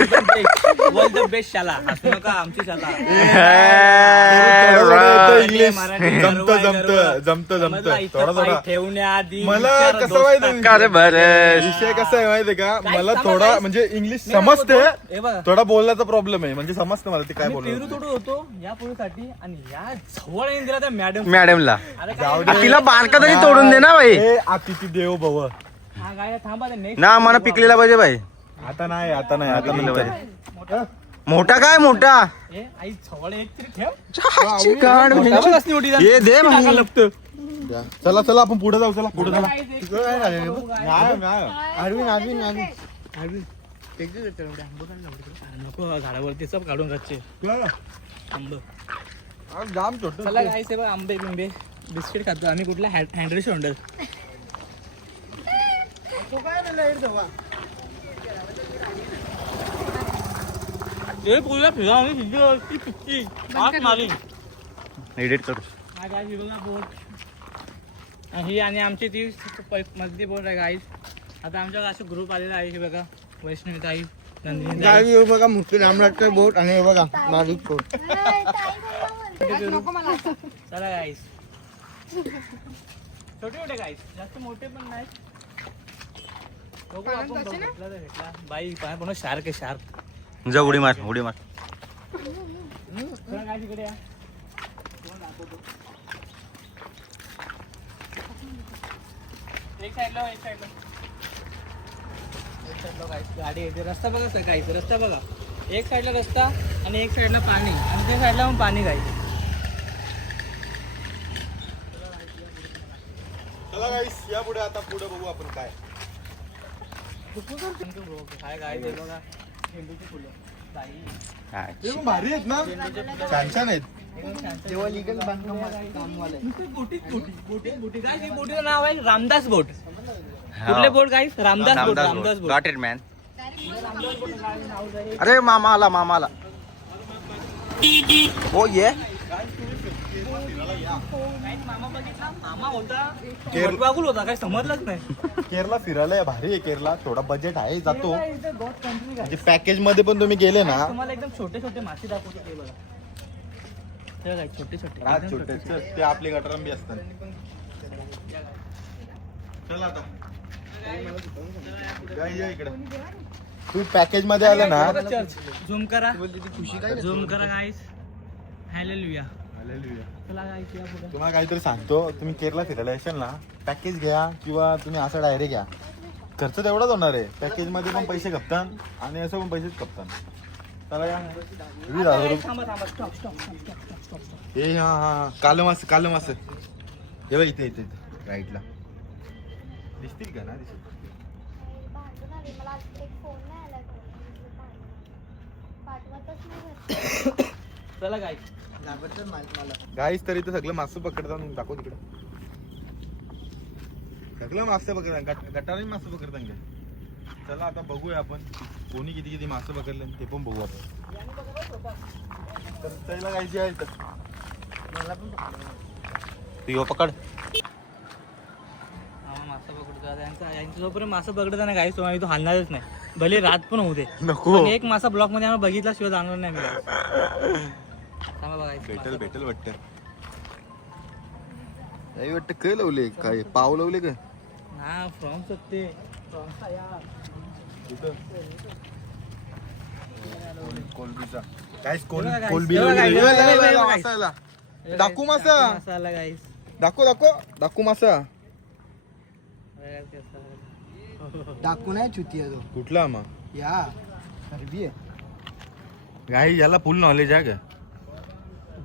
वर्ल्ड द बेस्ट शाला हसू नका आमची शाला. इंग्लिश मराठी जमत गर्व आहे, जमत गर्व. जमत समजला? जमत इथं थोडा पाय थोडा ठेवण्याआधी मला विचार कसं दोस्तांना. माहिती विषय कसा आहे माहितीये का काय मला समजलं? थोडा म्हणजे इंग्लिश मी काय समजते बोलतो? हे बघा. थोडा बोलण्याचा प्रॉब्लेम आहे म्हणजे समजतं मला ते काय आम्ही पेरू बोलतो तोडू होतो या पोळीसाठी आणि या जवळ येऊन दिला त्या मॅडम मॅडमला जाऊ दे. तिला बारका तरी तोडून दे ना बाई. अतिथी देव भव हा गाय थांबा नेक्स्ट ना आम्हाला पिकलेला पाहिजे बाई. आता नाही आता नंतर. मोठा काय मोठा आई जवळ एक तरी ठेव. काढ मोठा पण असते मोठी हे दे टाका भाई. लपतं. चला चला आपण पुढे जाऊ चला पुढे चला काय ते? नाही, नाही. अरविंद नको झाडावरती सब काढून घरचे आंब. आज जाम छोट चला काय से बघ आंबे बिंबे बिस्किट खातो आम्ही कुठला हँड्रेड शोंडल. ते पुढला फिरा आणि हिची वरती पिच्ची हात मारी. एडिट करू. माझ्या हिरोला बोट ही आणि आमची ती मधली बोट आहे गाईस. आता आमच्या असं ग्रुप आलेला आहे हे बघा वैष्णवी ताई नंदिनी ताई. गाडी हे बघा मोठी रामराजकर बोट आणि हे बघा बारीक बोट. चला गाईस छोटे छोटे गाईस जास्त मोठे पण नाही. बघू आपण भेटला तर भेटला. बाई पाय पण शार्क आहे शार्क. जा उडी मार उडी मार. चला काय तिकडे या. एक साईडला एक साईडला गाडी येते. रस्ता बघा सकाळीच रस्ता बघा. एक साईडला रस्ता आणि एक साईडला पाणी आणि त्या साईडला पण पाणी गाई. चला गाईस या पुढे आता पुढे बघू आपण काय काय गाई ते बघा झेंडूची फुलं बाई. हे पण भारी आहेत ना छान छान आहेत जेव्हा लिगल बांधकाम कामवाले बोटी काय ती बोटीचं नाव आहे रामदास बोट. कुठले बोट काय Ramdas boat. Ramdas boat. Got it man. अरे मामा आला मामा आला. हो ये मामा बघितला मामा होता वागुल होता काय समजलंच नाही. केरला फिरायला या भारी आहे केरला थोडा बजेट आहे जातो म्हणजे पॅकेज मध्ये पण तुम्ही गेले ना तुम्हाला एकदम छोटे छोटे मासे दाखवतो ते बघा. ते काय छोटे छोटे रात एकदम छोटे छोटे. ते आपले गटरंबी असतात चला आता या इकडे तुम्ही पॅकेज मध्ये आले ना चर्च झूम करा झूम करा गाईस. हालेलुया. चला गाईस या पुढे. तुम्हाला काहीतरी सांगतो तुम्ही केरला फिरायला येशाल ना पॅकेज घ्या किंवा तुम्ही असं डायरेक्ट घ्या खर्च तेवढाच होणार आहे पॅकेज मध्ये पण पैसे खपतात आणि असं पण पैसेच खपतात चला या 20,000 रुपये. थांबा थांबा stop stop stop stop stop. हे हा हा कालं मास हे बघ इथे इथे राईटला दिसतील का ना दिसतील चला गाईस. गाईस तरी तर सगळं मासे पकडतात दाखव तिकडे सगळं मासे पकडतात गटारी मासे पकडतात का चला आता बघूया आपण कोणी किती किती मासे पकडले ते पण बघू आपण तर त्याला गायची आहे तर पिओ पकड. मासा पकडतो यांच्या जोपर्यंत मासा पकडता ना गाईस तुम्हाला तो हालणारच नाही भले रात पण होऊ दे. नको पण एक मासा ब्लॉक मध्ये आम्ही बघितला शिवाय जाणार नाही मी. थांबा बघायचं भेटेल वाटतं वाटतं काय लावले काय पाव लावले का हा फ्रॉम सत्ते कोलबीचा काय बघा guys, कोलबी बघा guys, बघा guys. मसाला डाकू मासा मसाला गाईस. डाकू मासा टाकू नाही चुतिया तो कुठला मग या अरबी आहे गाई याला फुल नॉलेज आहे का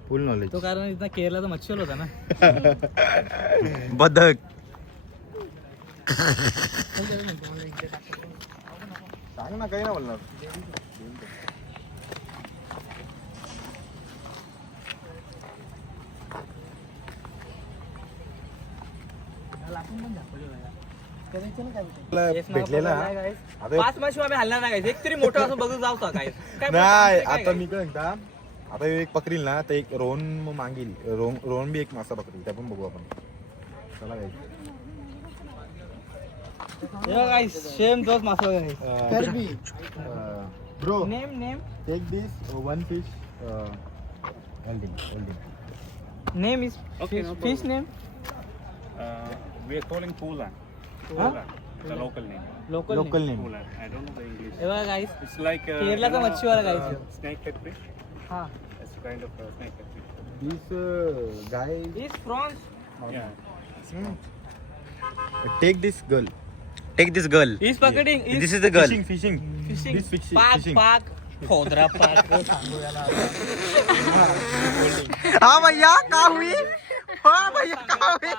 फुल नॉलेज तो कारण इथं केरळचा मच्छर होता ना. बदक. सांग ना काही ना बोलणार भेटलेला आता 5 माशी आम्ही हलणार नाही guys. एक तरी मोठं असं बघून जाऊ का काय नाही आता मी काय सांगता आता एक पकडील ना तर एक रोहन मागील रोहन बी एक मासा पकडील त्या पण बघू आपण चला guys. सेम तोच मासा Kirby. Bro, name take this one fish. Holding. Name is fish name We are calling Pula. The local name. Local name. Pula. I don't know the English. हे बघा गाईस It's like केरलाचा Machhiwala guys. snake head fish. हा It's a kind of snake head fish. This guy. Is prawns Yeah. Take this girl. Take this girl is पकडिंग this is the girl Fishing. Fishing This fishing. पाक fishing. पाक खोदरा पाक हा भैया का हुई हा भैया का हुई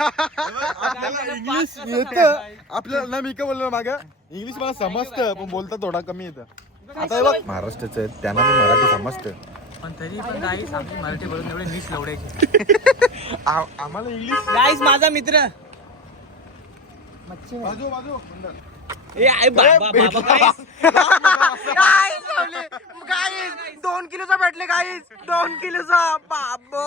आपल्याला इंग्लिश येतं आपल्याला ना मी काय बोललो मागं इंग्लिश मला समजतं पण बोलता थोडा कमी येतं आता हे बघ महाराष्ट्राचं आहे त्यांना पण मराठी समजतं पण तरी पण गाईस आमची मराठी बोलून एवढे नीट लवडायचे आम्हाला इंग्लिश गाईस माझा मित्र बाजू ए आय बाबा बाबा गाईस गाईस 2 किलोचा भेटले गाईस 2 किलोचा बाबो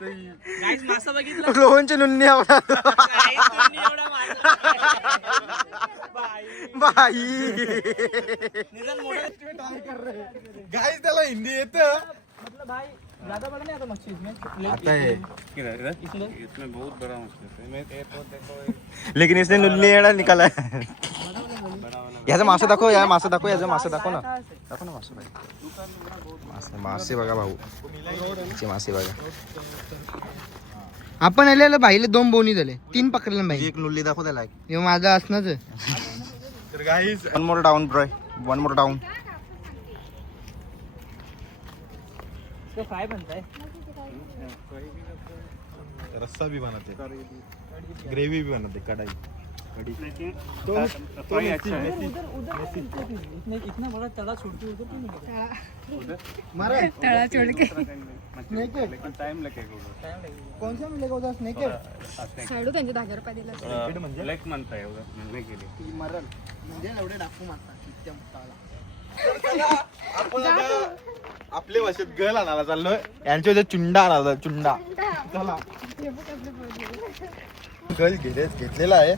गाईस मासा बघितला रोहनची नुन्नी आवडा गाईस तुम्ही एवढा मासा बाई निदान मोठा गाईस त्याला हिंदी येतं मतलब भाई ज्यादा बड़ा नहीं आता मच्छी इसमें आता है इसमें बहुत बड़ा मछली है मैं ये तो देखो लेकिन इसने नुन्नी एवढा निकाला याचा मासा दाखव या मासा दाखव याचा मासा दाखव ना दाखव ना मासा भाई मासे बघा भाऊ याचे मासे बघा आपण आलेलं भाईला 2 बोनी झाले 3 पकडलं भाई एक नुल्ली दाखव त्याला हे माझा असणच तर guys one more down bro one more down इसका फ्राई बनता है रस्सा भी बनाते ग्रेवी भी बनाते कढ़ाई फ्राई अच्छा है इसने इतना बड़ा तड़ा छोड़ के उधर क्यों नहीं गया तळा छोड़ के लेकिन टाइम लगेगा उधर कौन सा मिलेगा उधर स्नेक है साडू त्यांचे 10,000 रुपये दिला लेक मनता है उधर मिलने के लिए मरल म्हणजे एवढे डाकू मारतात एकदम तळा आपण आता आपल्या भाषेत गल आणायला चाललोय यांच्या इथे चुंडा आणायला चुंडा चला गल घेतलेला आहे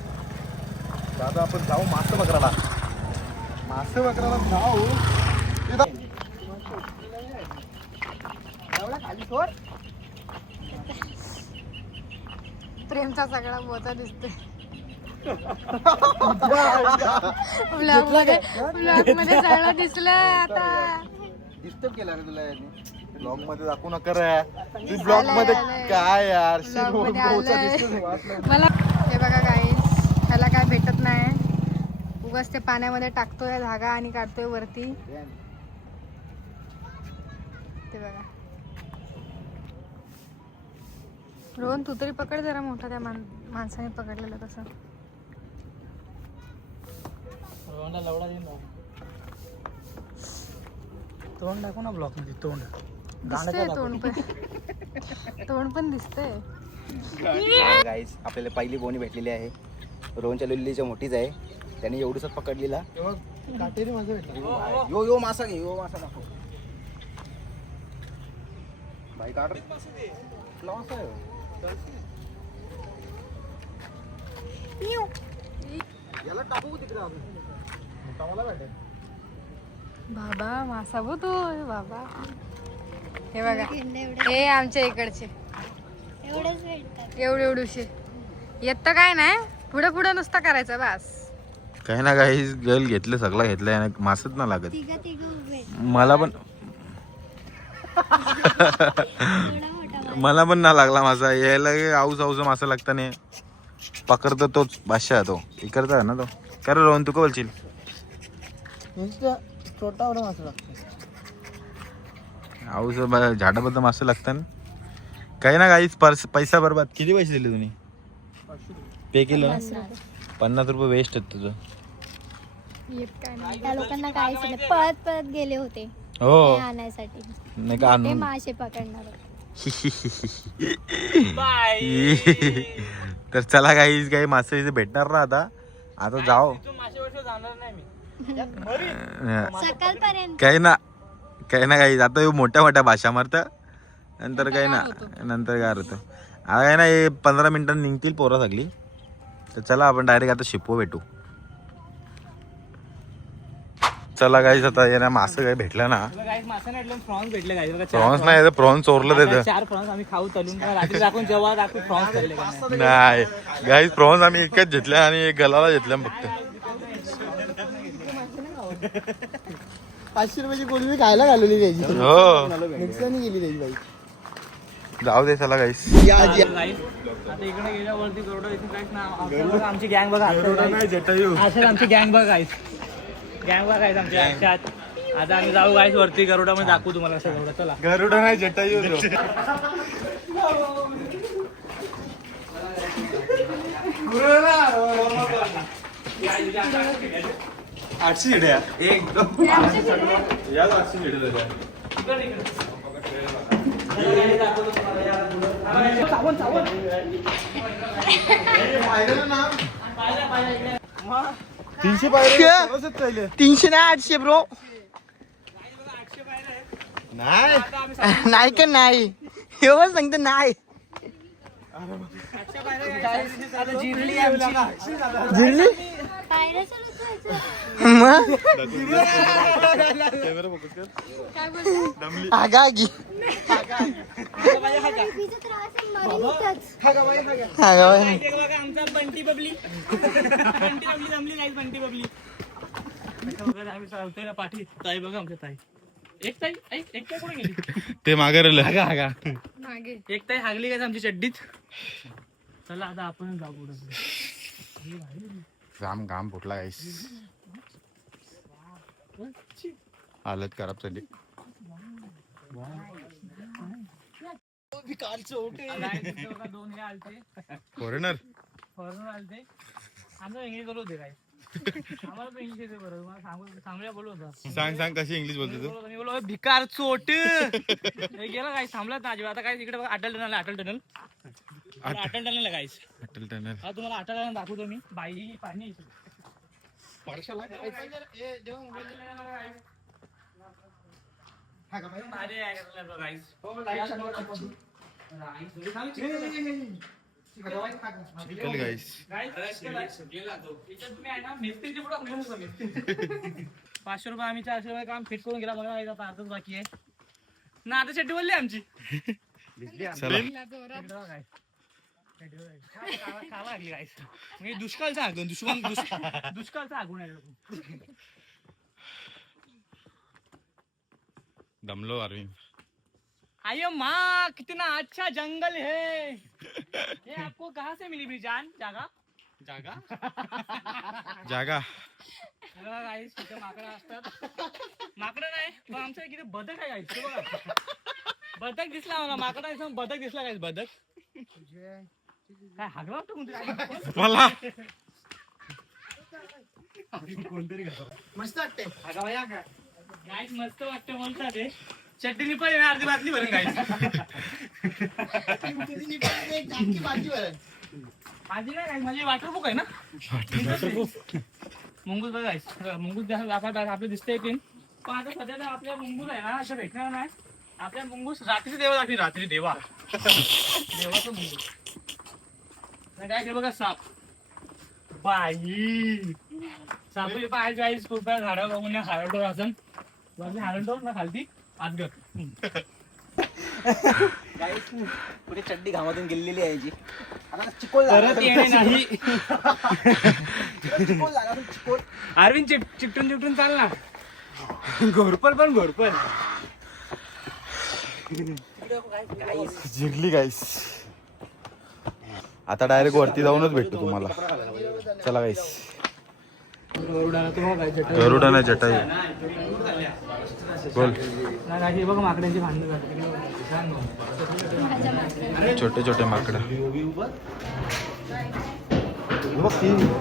तर आता आपण जाऊ मासे पकडायला जाऊ प्रेमचा सगळा बोचा दिसतोय ब्लॉग मध्ये सगळं दिसलं आता डिस्टर्ब केला रे तुला ब्लॉग मध्ये दाखवू नका रे तू ब्लॉग मध्ये काय यार Vlog मध्ये आलंय. मला हे बघा गाईस त्याला काय भेटत नाही उगाच ते पाण्यामध्ये टाकतोय धागा आणि काढतोय वरती ते बघा रोहन तू तरी पकड जरा मोठा त्या माणसाने पकडलेलं तसं रोहनला लवडा देईन भाऊ तोंड दाखव ना ब्लॉक मध्ये तोंड दिसतंय तोंड पण दिसतंय गाईस आपल्याला पहिली बोनी भेटलेली आहे रोहनच्या लुल्लीच्या मोठीच आहे त्याने एवढीच पकडलेला काटेरी मासा भेटला यो मासा घे यो मासा दाखव भाई काढ मासा आहे याला टाकू तिकडे आपण मोठा भेटेल बाबा मासा बो तू बाबा हे बघा हे आमच्या इकडचे एवढेशे येत तर काय नाही पुढे पुढे नुसतं करायचं बस काही ना काही गल घेतलं सगळं घेतलंय मासच ना लागत मला पण मला पण ना लागला मासा यायला आऊस आऊस मासा लागता नाही पकडतो तोच बादशाह तो इकडचा ना तो काय रे रोहन तू का बोलशील छोटा एवढा मासा लागतो आऊस झाडाबद्दल मासा लागतं ना काही ना काही पैसा बरबाद किती पैसे दिले तुम्ही पे केलं ना 50 रुपये वेस्ट आहेत तुझं येत काय नाही त्या लोकांना काहीच नाही पळत पळत गेले होते हो ते आणायसाठी नाही का ते आणून मासे पकडणार तर चला काही मासे इथे भेटणार ना आता जाओ. मासे वर्ष जाणार नाही मी. सकाळपर्यंत काही ना काही आता हे मोठ्या भाषा मारतं नंतर काही ना नंतर गार होतं. आता काही ना हे 15 मिनिटांनी निघतील पोरं सगळी. तर चला आपण डायरेक्ट आता शिपो भेटू. चला गाईस आता ये ना मासं काही भेटलं ना. मासा नाही प्रॉन्स भेटले गाईस बघा. प्रॉन्स नाही प्रॉन्स चोरलं त्याचं. 4 प्रॉन्स आम्ही खाऊ तलून रात्री दाखवून जेव्हा दाखवून प्रॉन्स करले का नाही गाईस प्रॉन्स आम्ही एकच घेतल्या आणि एक गलाला घेतल्या फक्त. 500 रुपयाची कोळंबी खायला घालवली त्याची. हो नुकसानी गेली त्याची बाई. जाऊ दे चला गाईस. या आजी. आता इकडे गेल्यावरती गरुडा इथे काहीच ना आमची गँग बघा. असं आमची गँग बघा गाईस. गँग बघा गाईस आमच्या आत. आता आम्ही जाऊ गाईस वरती गरुडा मध्ये दाखवू तुम्हाला असं गरुडा. चला गरुडा नाही जटायू. 800 चिड्या 1 2 या 800 चिड्या. तीनशे पायऱ्या 300 नाही 800 ब्रो. नाही का नाही एवढं सांगतो नाही. जिरली पायऱ्या चालू मग काय बोलतो आगागी. बीबीचा त्रास आहे, मरीतच. आमचा बंटी बबली जमली नाही. बंटी बबली आम्ही चालतोय ना पाठी. ताई बघा आमच्या ताई. एक ताई कुठे गेली. ते मागे मागे एक ताई हागली काय आमची चड्डीत. चला आता आपण जाऊ पुढे. घाम फुटला गाईस. हालत खराब झाली. दोन हे आलते फॉरेनर आलते. आमचं इंग्लिश बोलू होते काय. आम्हाला पण इंग्लिश येते बरोबर. मला सांगूया बोलू होता. सांग कशी इंग्लिश बोलतो तू. मी बोललो भिकार चोट. हे गेलं काय थांबलं ना अजिबात. आता काय तिकडे अटल टनल अटल टनल गाईस. अटल टनल हा तुम्हाला अटल टनल दाखवतो मी. बाई पाणी गाईस. 500 रुपये आम्ही 400 रुपये काम फिट करून गेला बघा. आता अर्धच बाकी आहे ना. आता शेट्टी बोलली आमची. चला दुष्काळचा आगून दुष्काळचा आगून आहे. दमलो अरविंद. आयो माँ कितना अच्छा जंगल है. ये आपको कहाँ से मिली भी जान जागा गाईस. तिथे माकडं असतात. माकडं नाही पण आमच्या इथे बदक आहे गाईस. बघा बदक दिसला मला. माकडा दिसला बदक दिसला गाईस. बदक काय हागला वाटतं मला मस्त वाटते. गाईस मस्त वाटतं बोलतात ते. चटणी पण अर्धी बाटली भरून गाईस. माझी नाही माझी वॉटरप्रूफ आहे ना. मुंगूस बघा गाईस. मुंगूस आपलं दिसतंय की पण आता सध्या आपल्या मुंगूस आहे ना असं भेटणार नाही. आपल्या मुंगूस रात्री देवा लागते. रात्री देवाचं मुंगूस काय ते बघा. साप बाई सापली पाहायचं गाईस. खूप वेळा झाडं बघून हारडोर असन हारडोर ना खालती आजगर. पुढे चड्डी घामातून गेलेली आहे जी. आता चिकोल परत येणे नाही. चिकोल झाला चिकोल. अरविंद चिपटून चाल ना. घोरपल पण घोरपल. जिंकली गाईस. आता डायरेक्ट वरती जाऊनच भेटतो तुम्हाला. चला गाईस. गरुडा नाही जटायू बोल. नाही बघ माकड्यांची भांडणं छोटे माकडं.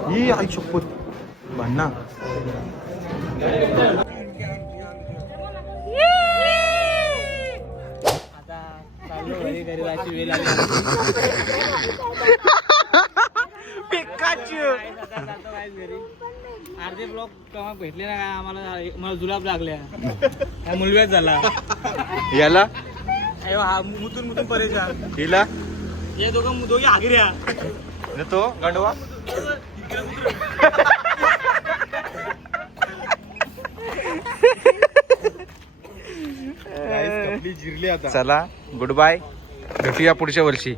ही आई शपथ भांडणा. आता चाललो घरी जायची वेळ आली. माझे ब्लॉग केव्हा भेटले ना काय आम्हाला मला जुलाब लागल्या काय मुलगाच झाला याला अयो, हा मुतून मुतून परेशान हिला हे दोघी आगिऱ्या आणि तो गांडवा Guys, कपडी जिरली आता चला गुड बाय भेटूया पुढच्या वर्षी